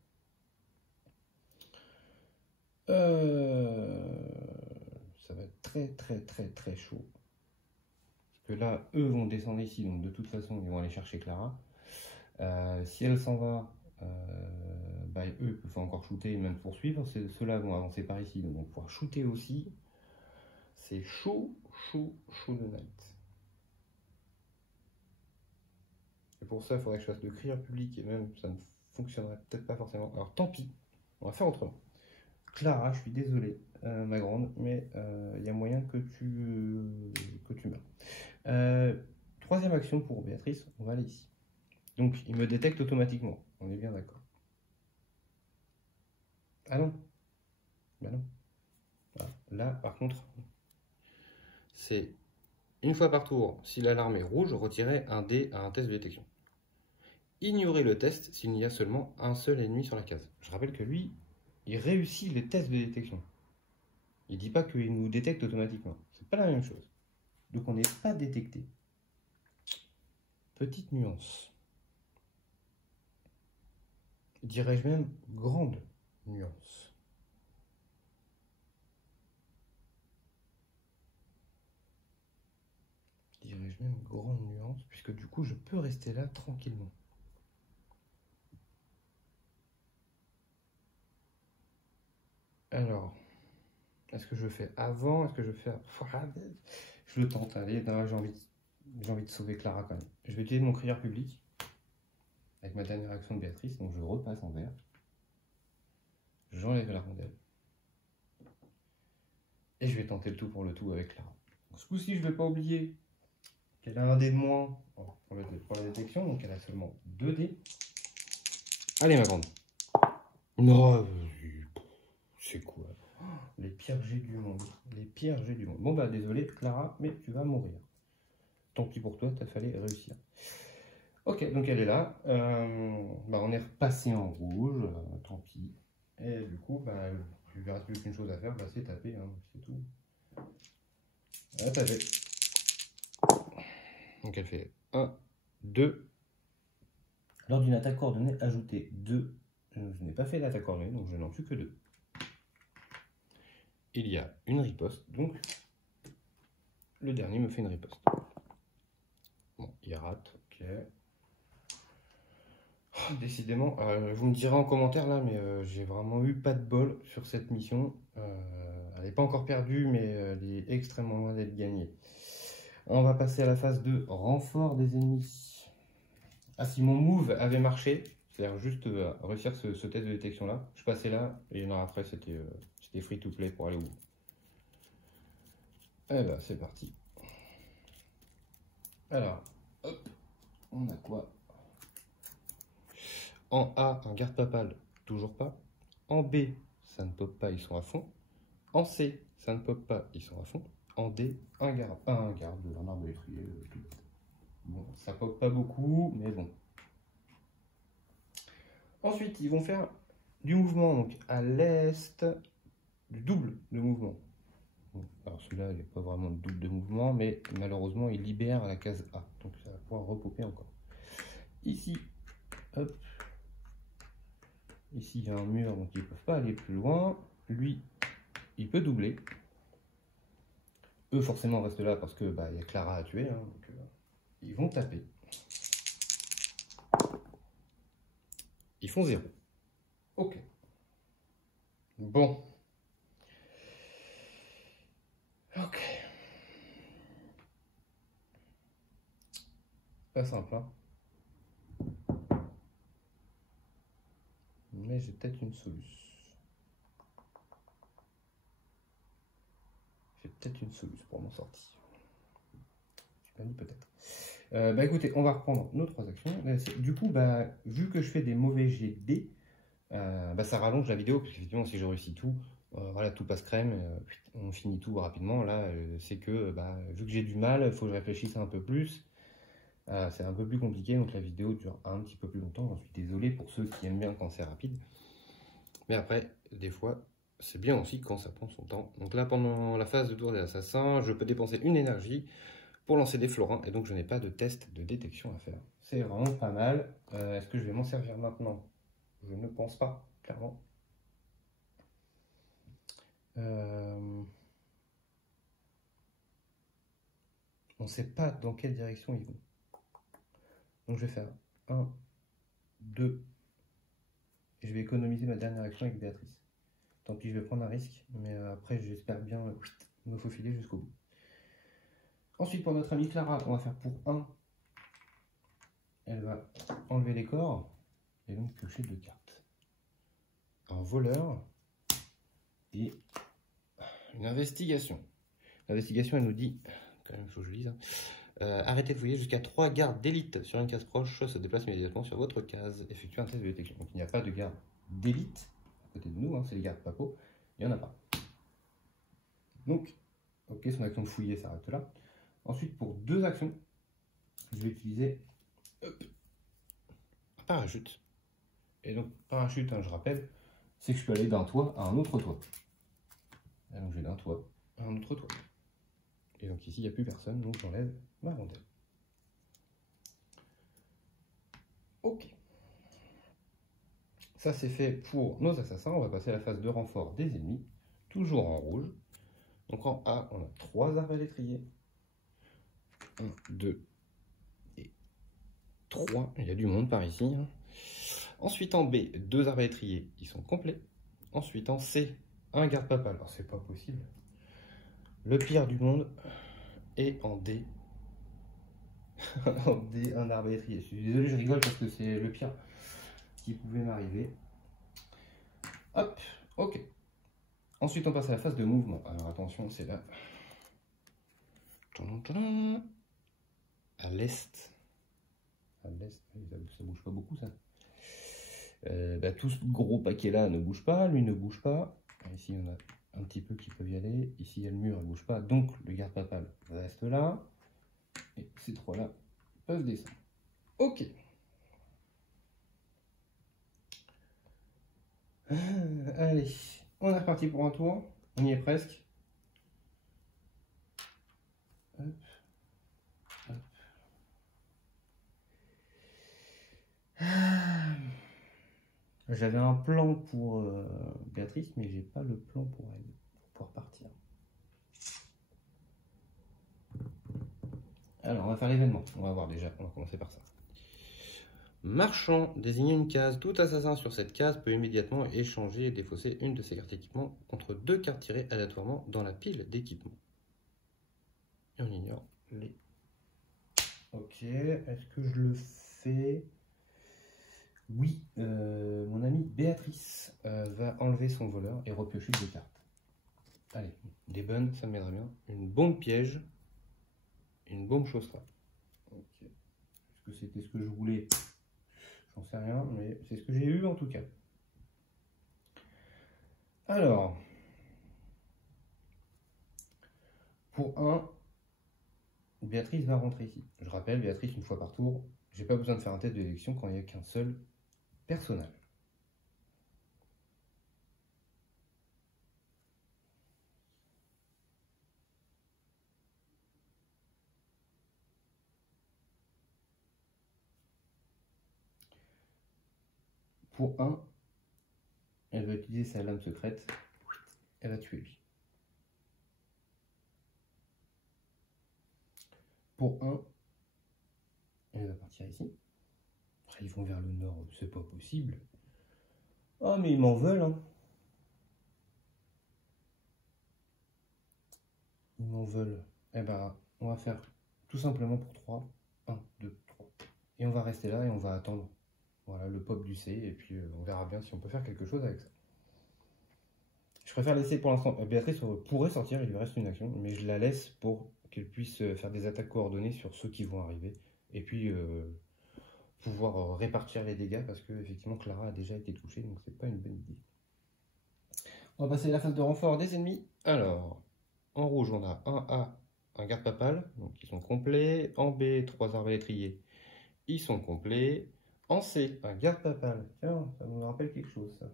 ça va être très chaud. Parce que là, eux vont descendre ici, donc de toute façon, ils vont aller chercher Clara. Si elle s'en va, bah, eux peuvent encore shooter et même poursuivre. Ceux-là vont avancer par ici, donc vont pouvoir shooter aussi. C'est chaud de night. Et pour ça, il faudrait que je fasse le crieur public et même ça ne fonctionnerait peut-être pas forcément. Alors tant pis, on va faire autrement. Clara, je suis désolé, ma grande, mais il y a moyen que tu meurs. Troisième action pour Béatrice, on va aller ici. Donc il me détecte automatiquement, on est bien d'accord. Ah non, ben non. Ah, là par contre, c'est une fois par tour, si l'alarme est rouge, retirer un dé à un test de détection. Ignorer le test s'il n'y a seulement un seul ennemi sur la case. Je rappelle que lui, il réussit les tests de détection. Il ne dit pas qu'il nous détecte automatiquement. C'est pas la même chose. Donc on n'est pas détecté. Petite nuance. Dirais-je même grande nuance. Dirais-je même grande nuance, puisque du coup je peux rester là tranquillement. Alors, est-ce que je fais avant? Est-ce que je fais... Je le tente, allez, j'ai envie de sauver Clara quand même. Je vais utiliser mon crieur public avec ma dernière action de Béatrice, donc je repasse en vert. J'enlève la rondelle. Et je vais tenter le tout pour le tout avec Clara. Ce coup-ci, je ne vais pas oublier qu'elle a un dé de moins pour la détection, donc elle a seulement 2 dés. Allez ma grande. Non, c'est quoi? Les pires jets du monde. Les pires jets du monde. Bon bah désolé Clara, mais tu vas mourir. Tant pis pour toi, t'as fallu réussir. Ok, donc elle est là. Bah, on est repassé en rouge, tant pis. Et du coup, bah, il ne reste plus qu'une chose à faire, bah, c'est taper, hein, c'est tout. Elle a tapé. Donc elle fait 1, 2. Lors d'une attaque coordonnée, ajoutez 2. Je n'ai pas fait d'attaque coordonnée, donc je n'en suis que 2. Il y a une riposte, donc le dernier me fait une riposte. Bon, il rate, ok. Oh, décidément, vous me direz en commentaire là, mais j'ai vraiment eu pas de bol sur cette mission. Elle n'est pas encore perdue, mais elle est extrêmement loin d'être gagnée. On va passer à la phase de renfort des ennemis. Ah, si mon move avait marché, c'est-à-dire juste réussir ce test de détection là, je passais là, et après c'était free to play pour aller où. Eh ben c'est parti. Alors, hop, on a quoi? En A, un garde papal, toujours pas. En B, ça ne pop pas, ils sont à fond. En C, ça ne pop pas, ils sont à fond. En D, un garde, un arbalétrier. Bon, ça pop pas beaucoup, mais bon. Ensuite, ils vont faire du mouvement, donc à l'est, du double de mouvement. Bon, alors celui-là, il n'y a pas vraiment de double de mouvement, mais malheureusement, il libère la case A. Donc ça va pouvoir repopper encore. Ici, hop. Ici, il y a un mur, donc ils ne peuvent pas aller plus loin. Lui, il peut doubler. Eux, forcément, restent là parce que bah, y a Clara à tuer. Hein, donc, ils vont taper. Ils font 0. Ok. Bon. Ok. Pas simple, hein. Mais j'ai peut-être une solution. J'ai peut-être une solution pour m'en sortir. J'ai pas dit peut-être. Bah écoutez, on va reprendre nos 3 actions. Du coup, bah, vu que je fais des mauvais GD, bah, ça rallonge la vidéo, parce qu'effectivement, si je réussis tout, voilà, tout passe crème, on finit tout rapidement. Là, c'est que, bah, vu que j'ai du mal, il faut que je réfléchisse un peu plus. C'est un peu plus compliqué, donc la vidéo dure un petit peu plus longtemps. J'en suis désolé pour ceux qui aiment bien quand c'est rapide. Mais après, des fois, c'est bien aussi quand ça prend son temps. Donc là, pendant la phase de tour des assassins, je peux dépenser une énergie pour lancer des florins, et donc je n'ai pas de test de détection à faire. C'est vraiment pas mal. Est-ce que je vais m'en servir maintenant? Je ne pense pas, clairement. on ne sait pas dans quelle direction ils vont. Donc je vais faire 1, 2, et je vais économiser ma dernière action avec Béatrice. Tant pis, je vais prendre un risque, mais après j'espère bien me faufiler jusqu'au bout. Ensuite, pour notre amie Clara, on va faire pour 1. Elle va enlever les corps et donc piocher 2 cartes. Un voleur et une investigation. L'investigation, elle nous dit, quand même, il faut que je lise, arrêtez de fouiller jusqu'à 3 gardes d'élite sur une case proche, se déplacent immédiatement sur votre case, effectuez un test de détection. Donc il n'y a pas de garde d'élite à côté de nous, hein, c'est les gardes papo, il n'y en a pas. Donc, ok, son action de fouiller s'arrête là. Ensuite, pour 2 actions, je vais utiliser un parachute. Et donc, parachute, hein, je rappelle, c'est que je peux aller d'un toit à un autre toit. Et donc, j'ai d'un toit à un autre toit. Et donc, ici, il n'y a plus personne, donc j'enlève ma rondelle. Ok. Ça, c'est fait pour nos assassins. On va passer à la phase de renfort des ennemis, toujours en rouge. Donc, en A, on a 3 arbalétriers. 1, 2 et 3. Il y a du monde par ici. Ensuite, en B, 2 arbalétriers qui sont complets. Ensuite, en C, un garde papal. Alors, c'est pas possible. Le pire du monde. Et en D, en D, un arbalétrier. Je suis désolé, je rigole parce que c'est le pire qui pouvait m'arriver. Hop, ok. Ensuite, on passe à la phase de mouvement. Alors, attention, c'est là. À l'est. À l'est, ça bouge pas beaucoup, ça. Tout ce gros paquet là ne bouge pas, lui ne bouge pas. Ici, on a un petit peu qui peuvent y aller. Ici, il y a le mur, il ne bouge pas. Donc, le garde papal reste là. Et ces 3 là peuvent descendre. Ok. Allez, on est reparti pour un tour. On y est presque. Hop. Hop. J'avais un plan pour Béatrice, mais j'ai pas le plan pour elle, pour pouvoir partir. Alors, on va faire l'événement. On va voir déjà, on va commencer par ça. Marchand, désignez une case. Tout assassin sur cette case peut immédiatement échanger et défausser une de ses cartes d'équipement contre 2 cartes tirées aléatoirement dans la pile d'équipement. Et on ignore les... Ok, est-ce que je le fais? Oui, mon amie Béatrice va enlever son voleur et repiocher 2 cartes. Allez, des bonnes, ça m'aidera bien. Une bombe piège, une bombe chaussera. Ok. Est-ce que c'était ce que je voulais? J'en sais rien, mais c'est ce que j'ai eu en tout cas. Alors, pour 1, Béatrice va rentrer ici. Je rappelle, Béatrice, une fois par tour, j'ai pas besoin de faire un test d'élection quand il n'y a qu'un seul personnage. Pour 1, elle va utiliser sa lame secrète. Elle va tuer lui. Pour 1, elle va partir ici. Après, ils vont vers le nord, c'est pas possible. Oh, mais ils m'en veulent, hein. Ils m'en veulent. Eh ben, on va faire tout simplement pour 3. 1, 2, 3. Et on va rester là et on va attendre. Voilà, le pop du C. Et puis, on verra bien si on peut faire quelque chose avec ça. Je préfère laisser pour l'instant. Béatrice pourrait sortir, il lui reste une action. Mais je la laisse pour qu'elle puisse faire des attaques coordonnées sur ceux qui vont arriver. Et puis, pouvoir répartir les dégâts. Parce que, effectivement, Clara a déjà été touchée. Donc, c'est pas une bonne idée. On va passer à la phase de renfort des ennemis. Alors, en rouge, on a un A, un garde papal, donc ils sont complets. En B, 3 arbalétriers, ils sont complets. En C, un garde papal. Tiens, ça me rappelle quelque chose, ça.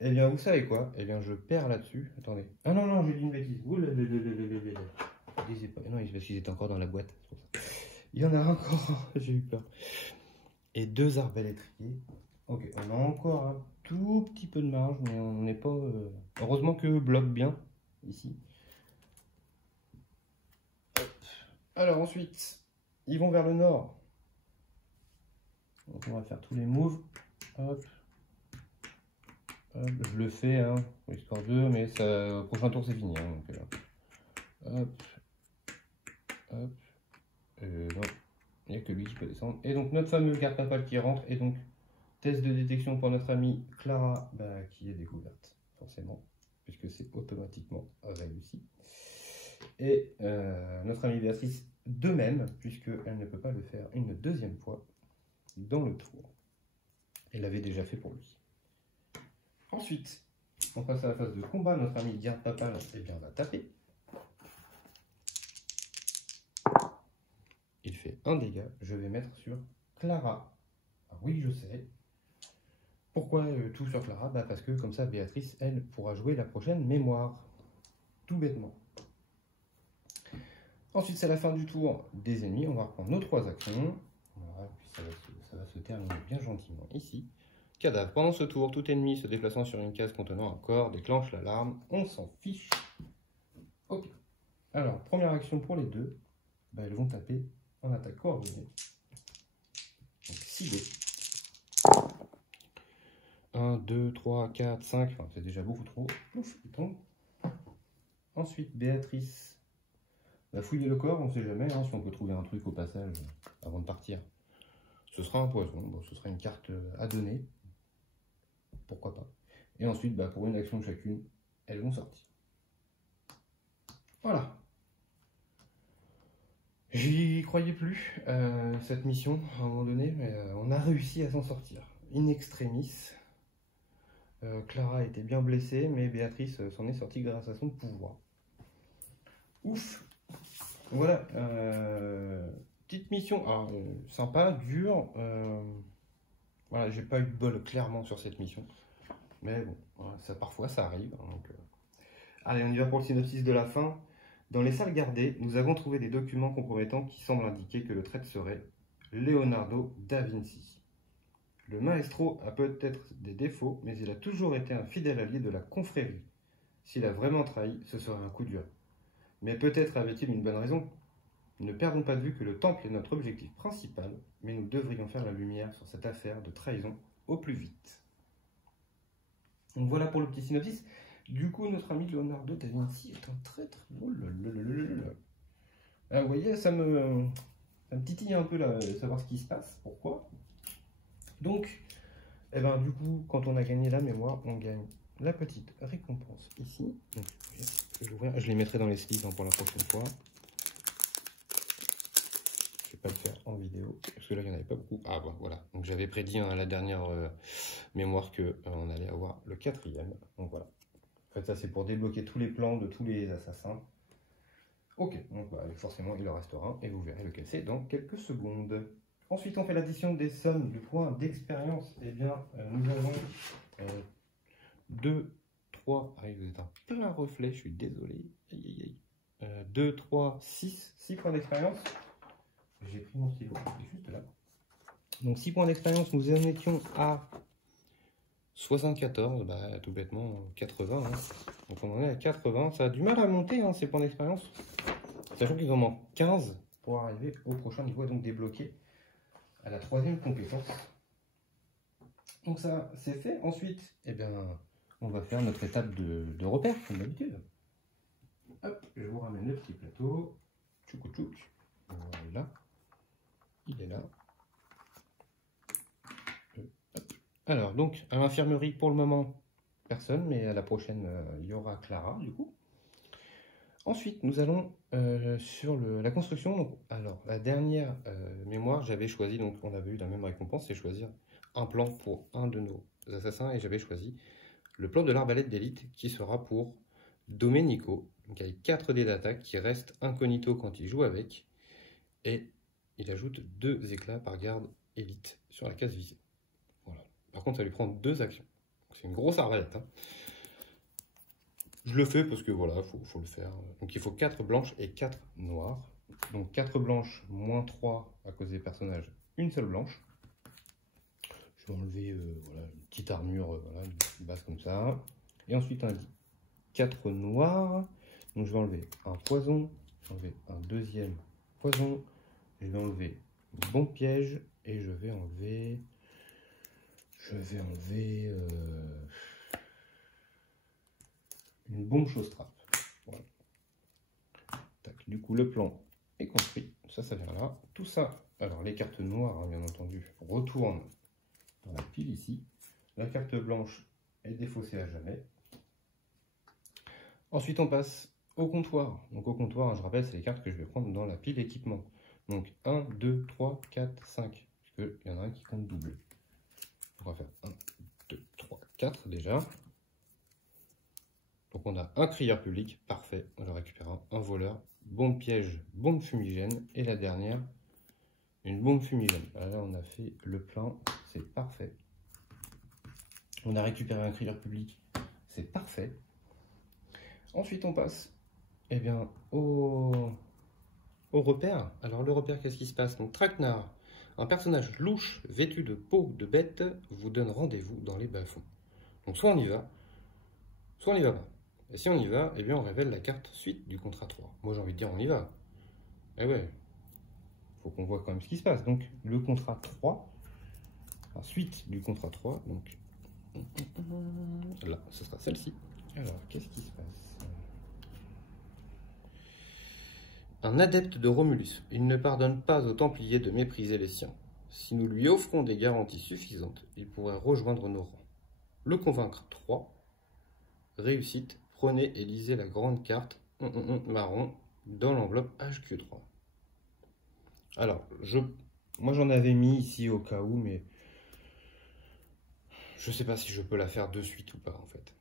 Eh bien, vous savez quoi? Eh bien, je perds là-dessus. Attendez. Ah non, non, j'ai dit une bêtise. Non, c'est parce qu'ils étaient encore dans la boîte. Il y en a encore. J'ai eu peur. Et 2 arbalétriers. Ok, on a encore un tout petit peu de marge, mais on n'est pas... Heureusement que bloque bien, ici. Hop. Alors ensuite, ils vont vers le nord. Donc on va faire tous les moves. Hop. Hop, je le fais, hein, histoire de, mais ça, au prochain tour c'est fini. Hein, donc, hop. Hop. Non, il n'y a que lui qui peut descendre. Et donc notre fameux garde papal qui rentre. Et donc test de détection pour notre amie Clara, bah, qui est découverte, forcément, puisque c'est automatiquement réussi. Et notre amie Béatrice de même, puisqu'elle ne peut pas le faire une deuxième fois dans le tour. Elle l'avait déjà fait pour lui. Ensuite, on passe à la phase de combat. Notre ami garde papal, eh bien, va taper. Il fait un dégât. Je vais mettre sur Clara. Ah oui, je sais. Pourquoi tout sur Clara? Bah parce que comme ça, Béatrice, elle, pourra jouer la prochaine mémoire. Tout bêtement. Ensuite, c'est la fin du tour des ennemis. On va reprendre nos 3 actions. Voilà, puis ça va se terminer bien gentiment ici. Cadavre. Pendant ce tour, tout ennemi se déplaçant sur une case contenant un corps déclenche l'alarme. On s'en fiche. Ok. Alors, première action pour les deux. Bah, elles vont taper en attaque coordonnée. Donc 6 dés. 1, 2, 3, 4, 5. Enfin, c'est déjà beaucoup trop. Ouf, il tombe. Ensuite, Béatrice va fouiller le corps. On ne sait jamais hein, si on peut trouver un truc au passage avant de partir. Ce sera un poison. Bon, ce sera une carte à donner. Pourquoi pas. Et ensuite, bah, pour une action de chacune, elles vont sortir. Voilà. J'y croyais plus, cette mission, à un moment donné, mais on a réussi à s'en sortir. In extremis. Clara était bien blessée, mais Béatrice s'en est sortie grâce à son pouvoir. Ouf. Voilà. Petite mission, alors, sympa, dure. Voilà, j'ai pas eu de bol clairement sur cette mission. Mais bon, ça, parfois ça arrive. Donc, allez, on y va pour le synopsis de la fin. Dans les salles gardées, nous avons trouvé des documents compromettants qui semblent indiquer que le traître serait Leonardo da Vinci. Le maestro a peut-être des défauts, mais il a toujours été un fidèle allié de la confrérie. S'il a vraiment trahi, ce serait un coup dur. Mais peut-être avait-il une bonne raison. Ne perdons pas de vue que le temple est notre objectif principal, mais nous devrions faire la lumière sur cette affaire de trahison au plus vite. Donc voilà pour le petit synopsis. Du coup, notre ami Leonardo da Vinci est un traître. Oh là là là là là. Ah, vous voyez, ça me titille un peu là, de savoir ce qui se passe. Pourquoi? Donc, eh ben, du coup, quand on a gagné la mémoire, on gagne la petite récompense ici. Donc, je les mettrai dans les slides hein, pour la prochaine fois. Je vais pas le faire en vidéo, parce que là, il n'y en avait pas beaucoup. Ah, bah, voilà. Donc, j'avais prédit à la dernière mémoire qu'on allait avoir le 4e. Donc, voilà. En fait, ça, c'est pour débloquer tous les plans de tous les assassins. Ok, donc bah, forcément, il en restera un, et vous verrez lequel c'est dans quelques secondes. Ensuite, on fait l'addition des sommes de points d'expérience. Eh bien, nous avons 2, 3... Ah, vous êtes un plein reflet, je suis désolé. 2, 3, 6 points d'expérience. J'ai pris mon stylo, il est juste là. Donc 6 points d'expérience, nous en étions à 74, bah, tout bêtement 80. Hein. Donc on en est à 80, ça a du mal à monter hein, ces points d'expérience. Sachant qu'il en manque 15 pour arriver au prochain niveau, donc débloqué à la 3e compétence. Donc ça c'est fait. Ensuite, eh bien, on va faire notre étape de repère, comme d'habitude. Hop, je vous ramène le petit plateau. Tchouk tchouk. Voilà. Il est là. Alors, donc, à l'infirmerie, pour le moment, personne, mais à la prochaine, il y aura Clara, du coup. Ensuite, nous allons sur la construction. Donc, alors, la dernière mémoire, j'avais choisi, donc on avait eu la même récompense, c'est choisir un plan pour un de nos assassins, et j'avais choisi le plan de l'arbalète d'élite, qui sera pour Domenico, donc avec 4 dés d'attaque, qui reste incognito quand il joue avec, et il ajoute 2 éclats par garde élite sur la case visée. Voilà. Par contre, ça lui prend 2 actions. C'est une grosse arbalète. Hein. Je le fais parce que voilà, faut le faire. Donc il faut 4 blanches et 4 noires. Donc 4 blanches, moins 3 à cause des personnages, une seule blanche. Je vais enlever voilà, une petite armure, voilà, une base comme ça. Et ensuite un 4 noirs. Donc je vais enlever un poison, je vais enlever un deuxième poison. Je vais enlever bon piège et je vais enlever une bombe chose-trappe. Voilà. Tac, du coup, le plan est construit. Ça vient là. Tout ça, alors les cartes noires, hein, bien entendu, retournent dans la pile ici. La carte blanche est défaussée à jamais. Ensuite, on passe au comptoir. Donc au comptoir, je rappelle, c'est les cartes que je vais prendre dans la pile équipement. Donc 1, 2, 3, 4, 5. Puisqu'il y en a un qui compte double. On va faire 1, 2, 3, 4 déjà. Donc on a un crieur public, parfait. On le récupère un voleur, bombe piège, bombe fumigène. Et la dernière, une bombe fumigène. Là, on a fait le plein, c'est parfait. On a récupéré un crieur public, c'est parfait. Ensuite, on passe au repère. Alors, le repère, qu'est-ce qui se passe? Donc, traquenard, un personnage louche vêtu de peau de bête vous donne rendez-vous dans les bas-fonds. Donc, soit on y va, soit on n'y va pas. Et si on y va, on révèle la carte suite du contrat 3. Moi, j'ai envie de dire, on y va. Eh ouais, faut qu'on voit quand même ce qui se passe. Donc, le contrat 3, la suite du contrat 3, donc là, ce sera celle-ci. Alors, qu'est-ce qui se passe? Un adepte de Romulus, il ne pardonne pas aux Templiers de mépriser les siens. Si nous lui offrons des garanties suffisantes, il pourrait rejoindre nos rangs. Le convaincre 3. Réussite, prenez et lisez la grande carte marron dans l'enveloppe HQ3. Alors, moi j'en avais mis ici au cas où, mais je sais pas si je peux la faire de suite ou pas en fait.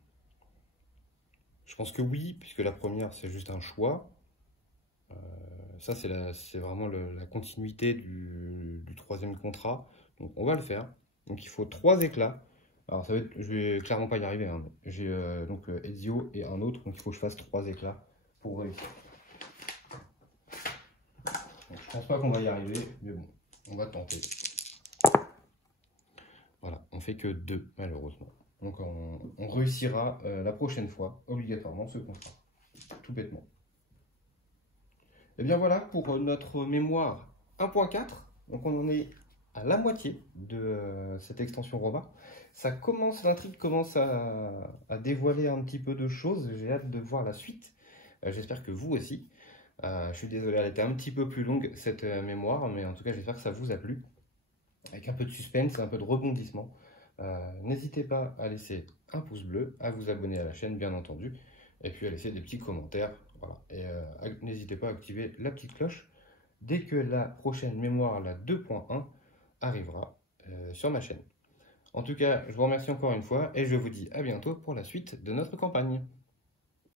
Je pense que oui, puisque la première c'est juste un choix. Ça c'est vraiment la continuité du troisième contrat. Donc on va le faire. Donc il faut 3 éclats. Alors ça va être, je vais clairement pas y arriver. Hein. J'ai donc Ezio et un autre, donc il faut que je fasse 3 éclats pour réussir. Donc, je pense pas qu'on va y arriver, mais bon, on va tenter. Voilà, on fait que 2 malheureusement. Donc on réussira la prochaine fois, obligatoirement, ce contrat. Tout bêtement. Et bien voilà pour notre mémoire 1.4. Donc on en est à la moitié de cette extension Roma. Ça commence, l'intrigue commence à dévoiler un petit peu de choses. J'ai hâte de voir la suite. J'espère que vous aussi. Je suis désolé, elle était un petit peu plus longue cette mémoire, mais en tout cas j'espère que ça vous a plu. Avec un peu de suspense, un peu de rebondissement. N'hésitez pas à laisser un pouce bleu, à vous abonner à la chaîne bien entendu, et puis à laisser des petits commentaires. Voilà. Et n'hésitez pas à activer la petite cloche dès que la prochaine mémoire, la 2.1, arrivera sur ma chaîne. En tout cas, je vous remercie encore une fois et je vous dis à bientôt pour la suite de notre campagne.